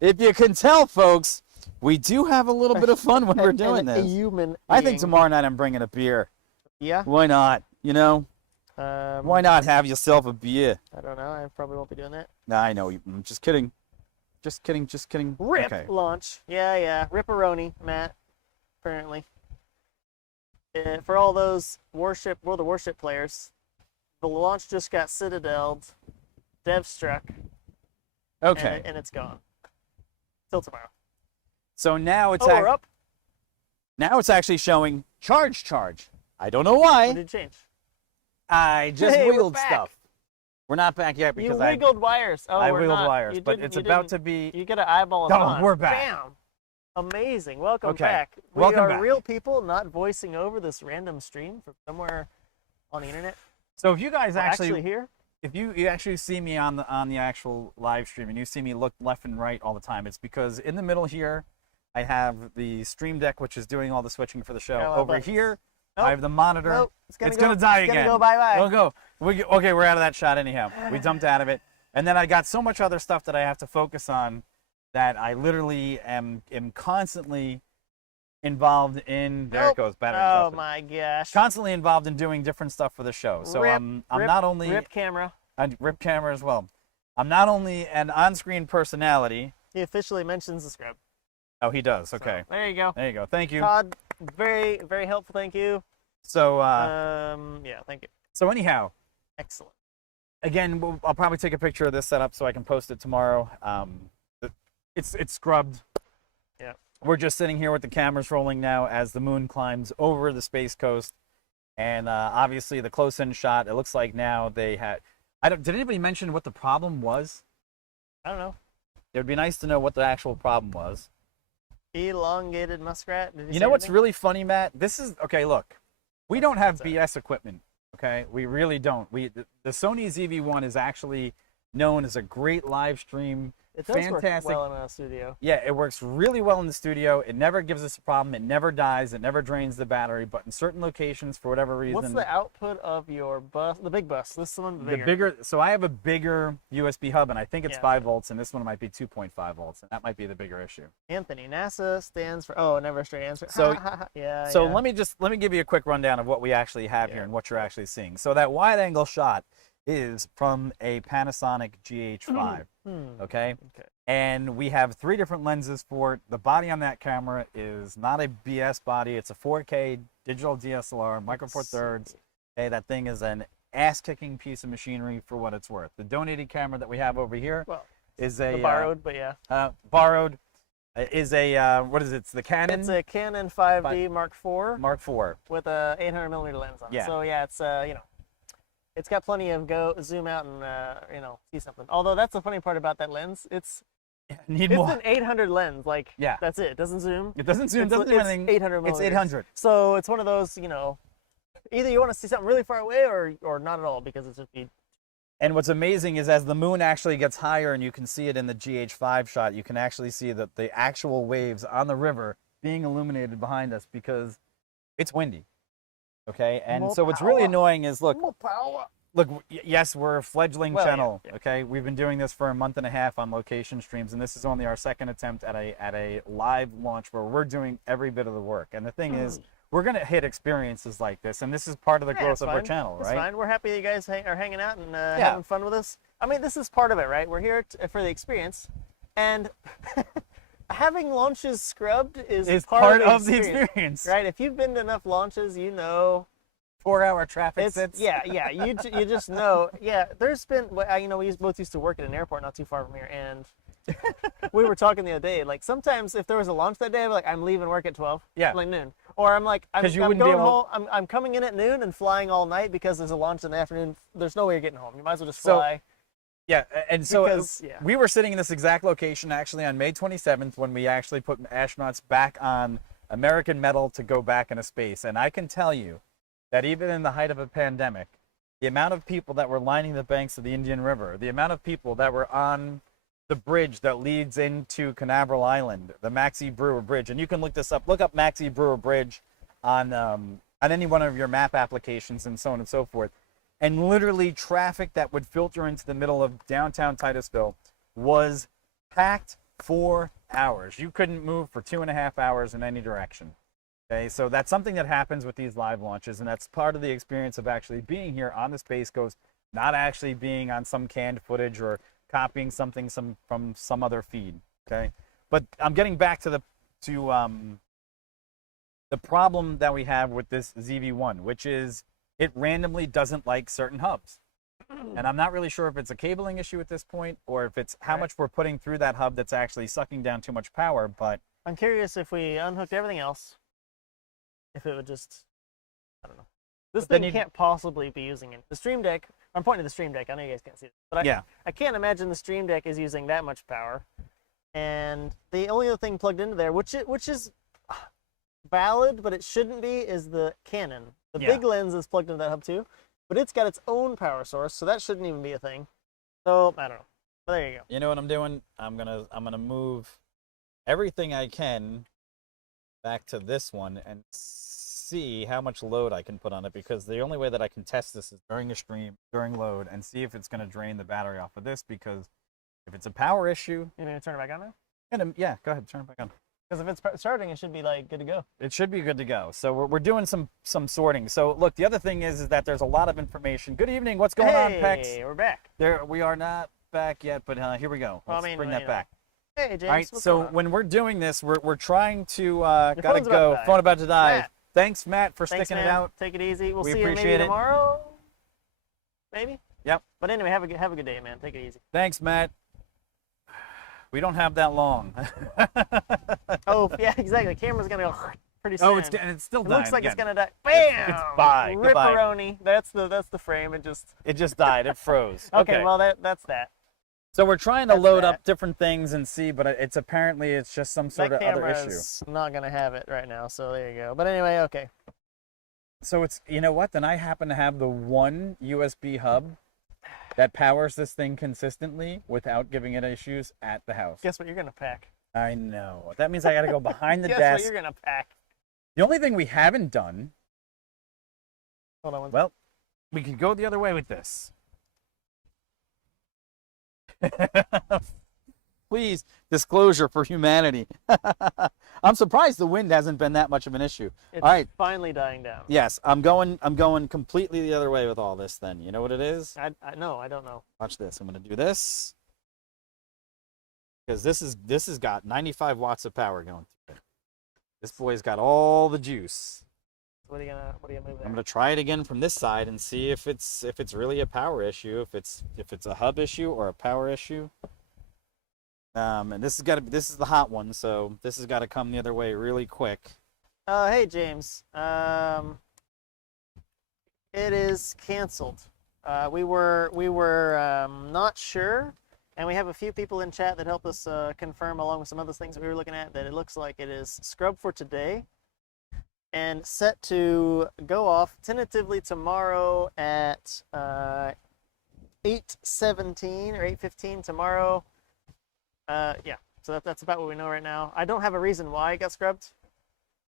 If you can tell, folks... We do have a little bit of fun when we're doing this. A human being. I think tomorrow night I'm bringing a beer. Yeah? Why not? Why not have yourself a beer? I don't know. I probably won't be doing that. Nah, I know. I'm just kidding. Just kidding. Rip launch. Yeah. Ripperoni, Matt. Apparently. For all those World of Warship players, the launch just got citadeled, dev struck. Okay. And it's gone. Till tomorrow. So now it's we're up. Now it's actually showing charge. I don't know why. What did it change? I just wiggled stuff. We're not back yet because you wiggled wires. Oh, I wiggled wires, but it's about to be. You get an eyeball. Oh, we're back. Bam! Amazing. Welcome back. We are real people, not voicing over this random stream from somewhere on the internet. So if you guys actually here. If you actually see me on the actual live stream and you see me look left and right all the time, it's because in the middle here I have the Stream Deck, which is doing all the switching for the show. Over here, I have the monitor. Nope. It's gonna die again. It's gonna go bye-bye. We'll go. Okay, we're out of that shot anyhow. We jumped out of it. And then I got so much other stuff that I have to focus on that I literally am constantly involved in. There it goes, battery Oh exhausted. my gosh. Constantly involved in doing different stuff for the show. So I'm not only rip camera. Rip camera as well. I'm not only an on-screen personality. He officially mentions the script. Oh, he does. Okay. So, there you go. There you go. Thank you. Todd, very, very helpful. Thank you. So yeah, thank you. So anyhow, Excellent. again, I'll probably take a picture of this setup so I can post it tomorrow. It's scrubbed. Yeah. We're just sitting here with the cameras rolling now as the moon climbs over the space coast, and obviously the close-in shot. It looks like now they had. Did anybody mention what the problem was? I don't know. It would be nice to know what the actual problem was. Elongated muskrat. You know what's really funny, Matt? This is okay. Look, we don't have BS equipment. Okay, we really don't. The Sony ZV-1 is actually known as a great live stream. It does fantastic. work well in a studio. Yeah, it works really well in the studio. It never gives us a problem. It never dies. It never drains the battery. But in certain locations, for whatever reason, What's the output of your bus? The big bus. This is the one bigger. So I have a bigger USB hub, and I think it's Yeah. 5 volts, and this one might be 2.5 volts, and that might be the bigger issue. Anthony, NASA stands for never a straight answer. So- yeah. So yeah. let me give you a quick rundown of what we actually have here and what you're actually seeing. So that wide angle shot is from a Panasonic GH5. Okay. And we have 3 different lenses for it. The body on that camera is not a BS body. It's a 4K digital DSLR, micro four thirds. Okay, that thing is an ass-kicking piece of machinery for what it's worth. The donated camera that we have over here is a borrowed, but yeah. Borrowed is a what is it? It's the Canon. It's a Canon 5D Mark IV. Mark IV with a 800mm lens on it. So yeah, it's it's got plenty of zoom out and see something. Although that's the funny part about that lens. It's an 800 lens. Like that's it. It doesn't zoom. It doesn't zoom. It doesn't do anything. 800 millimeters. It's 800. So it's one of those, either you want to see something really far away or not at all because it's just be. And what's amazing is as the moon actually gets higher and you can see it in the GH5 shot, you can actually see that the actual waves on the river being illuminated behind us because it's windy. Okay, and so what's really annoying is look, yes, we're a fledgling channel. Yeah. Okay, we've been doing this for a month and a half on location streams, and this is only our second attempt at a live launch where we're doing every bit of the work. And the thing is, we're gonna hit experiences like this, and this is part of the growth of our channel, right? It's fine. We're happy you guys are hanging out and having fun with us. I mean, this is part of it, right? We're here for the experience, and having launches scrubbed is part of the experience, right? If you've been to enough launches, 4-hour traffic sits. Yeah. You just know. Yeah, there's been. We both used to work at an airport not too far from here, and we were talking the other day. Like sometimes if there was a launch that day, I'm leaving work at 12. Yeah. Like noon. Or I'm going home. I'm coming in at noon and flying all night because there's a launch in the afternoon. There's no way you're getting home. You might as well just fly. Yeah, and so we were sitting in this exact location actually on May 27th when we actually put astronauts back on American metal to go back into space. And I can tell you that even in the height of a pandemic, the amount of people that were lining the banks of the Indian River, the amount of people that were on the bridge that leads into Canaveral Island, the Maxie Brewer Bridge, and you can look this up. Look up Maxie Brewer Bridge on any one of your map applications and so on and so forth. And literally traffic that would filter into the middle of downtown Titusville was packed for hours. You couldn't move for 2.5 hours in any direction. Okay, so that's something that happens with these live launches, and that's part of the experience of actually being here on the Space Coast, not actually being on some canned footage or copying something from some other feed. Okay, but I'm getting back to the problem that we have with this ZV-1, which is it randomly doesn't like certain hubs. And I'm not really sure if it's a cabling issue at this point or if it's how much we're putting through that hub that's actually sucking down too much power, but I'm curious if we unhooked everything else, if it would just, I don't know. This thing can't possibly be using it. The Stream Deck, I'm pointing to the Stream Deck, I know you guys can't see it, but I can't imagine the Stream Deck is using that much power. And the only other thing plugged into there, which is valid, but it shouldn't be, is the Canon. The big lens is plugged into that hub too, but it's got its own power source, so that shouldn't even be a thing. So I don't know. But there you go. You know what I'm doing? I'm gonna move everything I can back to this one and see how much load I can put on it, because the only way that I can test this is during a stream, during load, and see if it's gonna drain the battery off of this, because if it's a power issue. You gonna turn it back on now? Yeah, go ahead, turn it back on. Because if it's starting, it should be like good to go. It should be good to go. So we're doing some sorting. So look, the other thing is that there's a lot of information. Good evening. What's going on, Pex? Hey, we're back. There, we are not back yet, but here we go. Let's bring that back. Hey, James. All right. What's So going on? when we're doing this, we're trying to gotta phone's about go. to die. Phone about to die. Matt. Thanks, Matt, for Thanks, sticking man. it out. Take it easy. We'll We see you maybe appreciate it. tomorrow. Maybe. Yep. But anyway, have a good day, man. Take it easy. Thanks, Matt. We don't have that long. Oh yeah, exactly. The camera's gonna go pretty soon. Oh, it's still dying. It looks like it's again. gonna die. Bam! It's bye. Goodbye. Ripperoni. That's the frame. It just died. It froze. Okay. Well, that's that. So we're trying to That's load that. up different things and see, but it's just some sort That of other issue. camera's not gonna have it right now. So there you go. But anyway, okay. So it's, you know what? Then I happen to have the one USB hub that powers this thing consistently without giving it issues at the house. Guess what you're gonna pack? I know. That means I got to go behind the Guess desk. what you're gonna pack? The only thing we haven't done, Hold on one well, we could go the other way with this. Please, disclosure for humanity. I'm surprised the wind hasn't been that much of an issue. It's All right. finally dying down. Yes, I'm going completely the other way with all this then. You know what it is? I no, I don't know. Watch this. I'm going to do this. Because this has got 95 watts of power going through it. This boy's got all the juice. What are you gonna move there? I'm going to try it again from this side and see if it's really a power issue, if it's a hub issue or a power issue. And this is the hot one, so this has got to come the other way really quick. Hey James. It is canceled. We were not sure, and we have a few people in chat that help us confirm, along with some other things that we were looking at, that it looks like it is scrubbed for today and set to go off tentatively tomorrow at 8:17 or 8:15 tomorrow. Yeah, so that's about what we know right now. I don't have a reason why it got scrubbed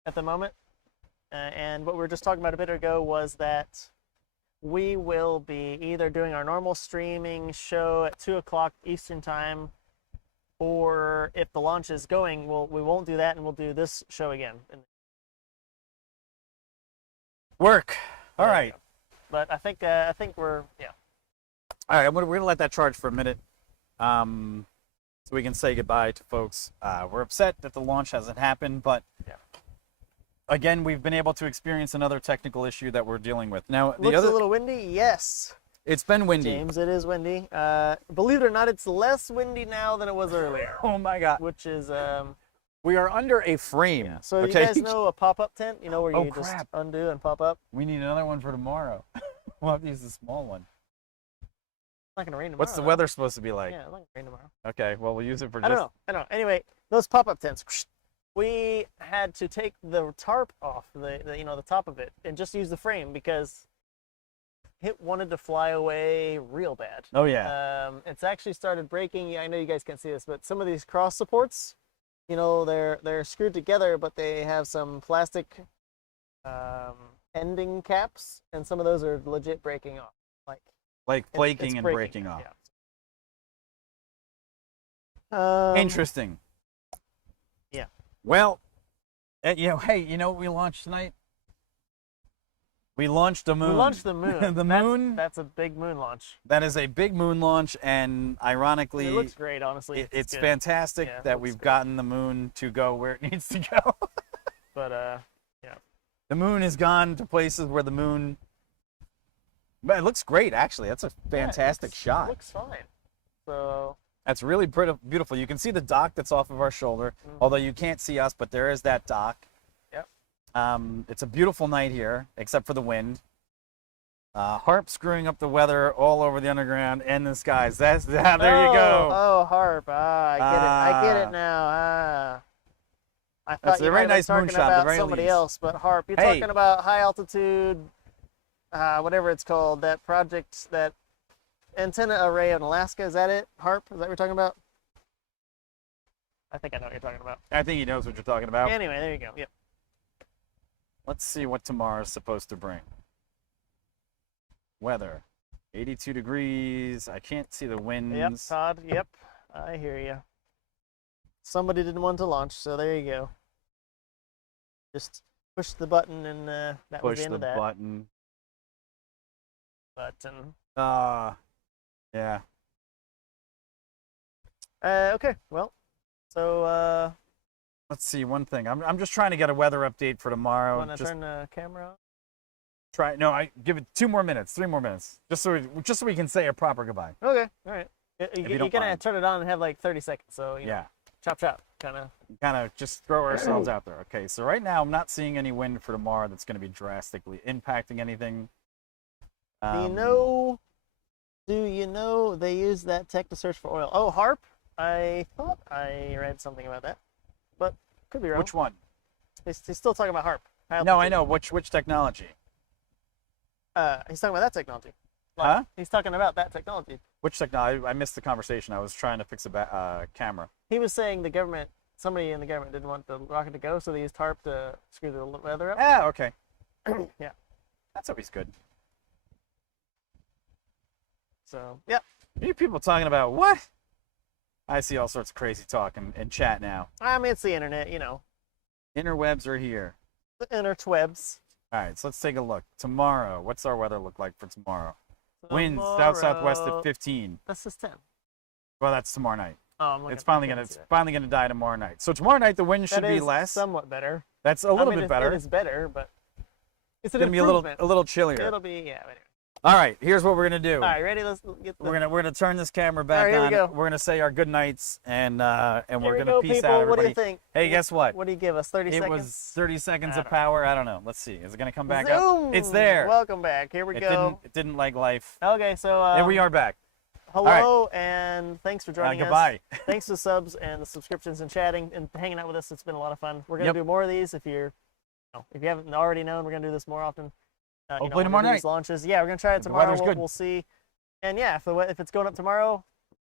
at the moment. And what we were just talking about a bit ago was that we will be either doing our normal streaming show at 2 o'clock Eastern time, or if the launch is going, we won't do that and we'll do this show again. Work. All right. But I think we're, yeah. All right, we're going to let that charge for a minute. So we can say goodbye to folks. We're upset that the launch hasn't happened, but Yeah. again, we've been able to experience another technical issue that we're dealing with. Now, Looks a little windy, yes. It's been windy. James, it is windy. Believe it or not, it's less windy now than it was earlier. Oh my God. Which is We are under a frame. yeah. So okay? you guys know a pop-up tent, where Oh, you just crap. undo and pop up? We need another one for tomorrow. We'll have to use the small one. It's not gonna rain tomorrow. What's the though. weather supposed to be like? Yeah, it's not gonna rain tomorrow. Okay, well, we'll use it for I just... don't know. Anyway, those pop-up tents, we had to take the tarp off the top of it and just use the frame because it wanted to fly away real bad. Oh, yeah. It's actually started breaking. I know you guys can't see this, but some of these cross supports, they're screwed together, but they have some plastic ending caps, and some of those are legit breaking off. Like It's flaking and breaking off. Yeah. Interesting. Yeah. Well, hey, you know what we launched tonight? We launched the moon. We launched the moon. The moon. That's a big moon launch. That is a big moon launch, and ironically, It looks great, honestly. it's good. fantastic Yeah, it that looks we've good. gotten the moon to go where it needs to go. But yeah. The moon has gone to places where the moon. But it looks great, actually. That's a fantastic shot. It looks fine. So That's really beautiful. You can see the dock that's off of our shoulder, although you can't see us, but there is that dock. Yep. It's a beautiful night here, except for the wind. Harp screwing up the weather all over the underground and the skies. There you go. Oh, harp. I get it now. I thought That's you a very might have nice been talking moonshot, at the about very somebody least. else, but harp. You're Hey. talking about high altitude, whatever it's called. That project, that antenna array in Alaska. Is that it? Harp? Is that what you're talking about? I think I know what you're talking about. I think he knows what you're talking about. Anyway, there you go. Yep. Let's see what tomorrow's supposed to bring. Weather, 82 degrees. I can't see the winds. Yep, Todd. Yep. I hear you. somebody didn't want to launch, so there you go. Just push the button, and that was the end of that. Push the button. Yeah. Okay, well, so let's see one thing. I'm just trying to get a weather update for tomorrow. Want to turn the camera on? I give it 2 more minutes, 3 more minutes, just so we can say a proper goodbye. Okay, all right. You're gonna turn it on and have like 30 seconds, so you know, chop, kind of just throw ourselves out there. Okay, so right now I'm not seeing any wind for tomorrow that's going to be drastically impacting anything. Do you know they use that tech to search for oil? Oh, HARP. I thought I read something about that, but could be wrong. Which one? He's still talking about HARP. No, I know. Which technology? He's talking about that technology. Huh? He's talking about that technology. Which technology? I missed the conversation. I was trying to fix a camera. He was saying somebody in the government didn't want the rocket to go, so they used HARP to screw the weather up. Ah, okay. Yeah. That's always good. So, yeah. You people talking about what? I see all sorts of crazy talk in chat now. I mean, it's the internet, you know. Interwebs are here. The interwebs. All right, so let's take a look. Tomorrow, what's our weather look like for tomorrow? Winds south-southwest at 15. That's just 10. Well, that's tomorrow night. Oh, I'm looking. It's finally gonna die tomorrow night. So tomorrow night the wind should be less. Somewhat better. That's a little bit better. It is better, but it's gonna be a little chillier. It'll be Anyway. All right, here's what we're gonna do. All right, ready? Let's get. We're gonna turn this camera back on. Here we go. We're gonna say our good nights and we're gonna go, peace people. out, everybody. What do you think? Hey, guess what? What do you give us? 30 seconds. It was 30 seconds of power. I don't know. Let's see. Is it gonna come back Zoom! up? It's there. Welcome back. Here we go. It didn't like life. Okay, so and we are back. Hello, and thanks for joining us. Goodbye. Thanks for the subs and the subscriptions and chatting and hanging out with us. It's been a lot of fun. We're gonna do more of these. If you haven't already known, we're gonna do this more often. Hopefully tomorrow night. Launches. Yeah, we're gonna try it tomorrow. The weather's good. We'll see. And yeah, if it's going up tomorrow,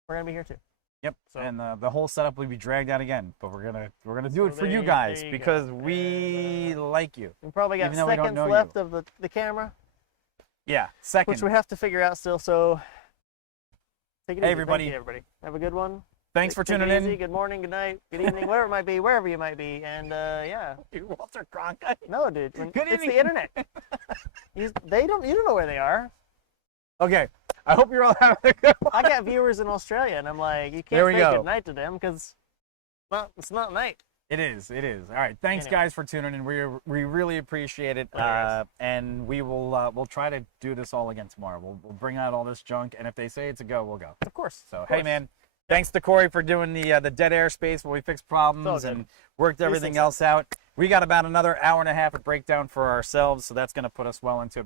we're gonna be here too. Yep. So. And the whole setup will be dragged out again, but we're gonna do it for you guys because we like you. We probably got seconds left of the camera. Yeah, seconds. Which we have to figure out still. So take it easy. Everybody. Thank you, everybody. Have a good one. Thanks for tuning in. Good morning, good night, good evening, whatever it might be, wherever you might be, and yeah. You're Walter Cronkite. No, dude. Good it's the internet. You don't know where they are. Okay. I hope you're all having a good one. I got viewers in Australia, and I'm like, you can't say good night to them because it's not night. It is. All right. Thanks, guys, for tuning in. We really appreciate it. And we'll try to do this all again tomorrow. We'll bring out all this junk, and if they say it's a go, we'll go. Of course. So hey, man. Thanks to Corey for doing the dead airspace where we fixed problems and worked everything else out. We got about another hour and a half of breakdown for ourselves, so that's going to put us well into about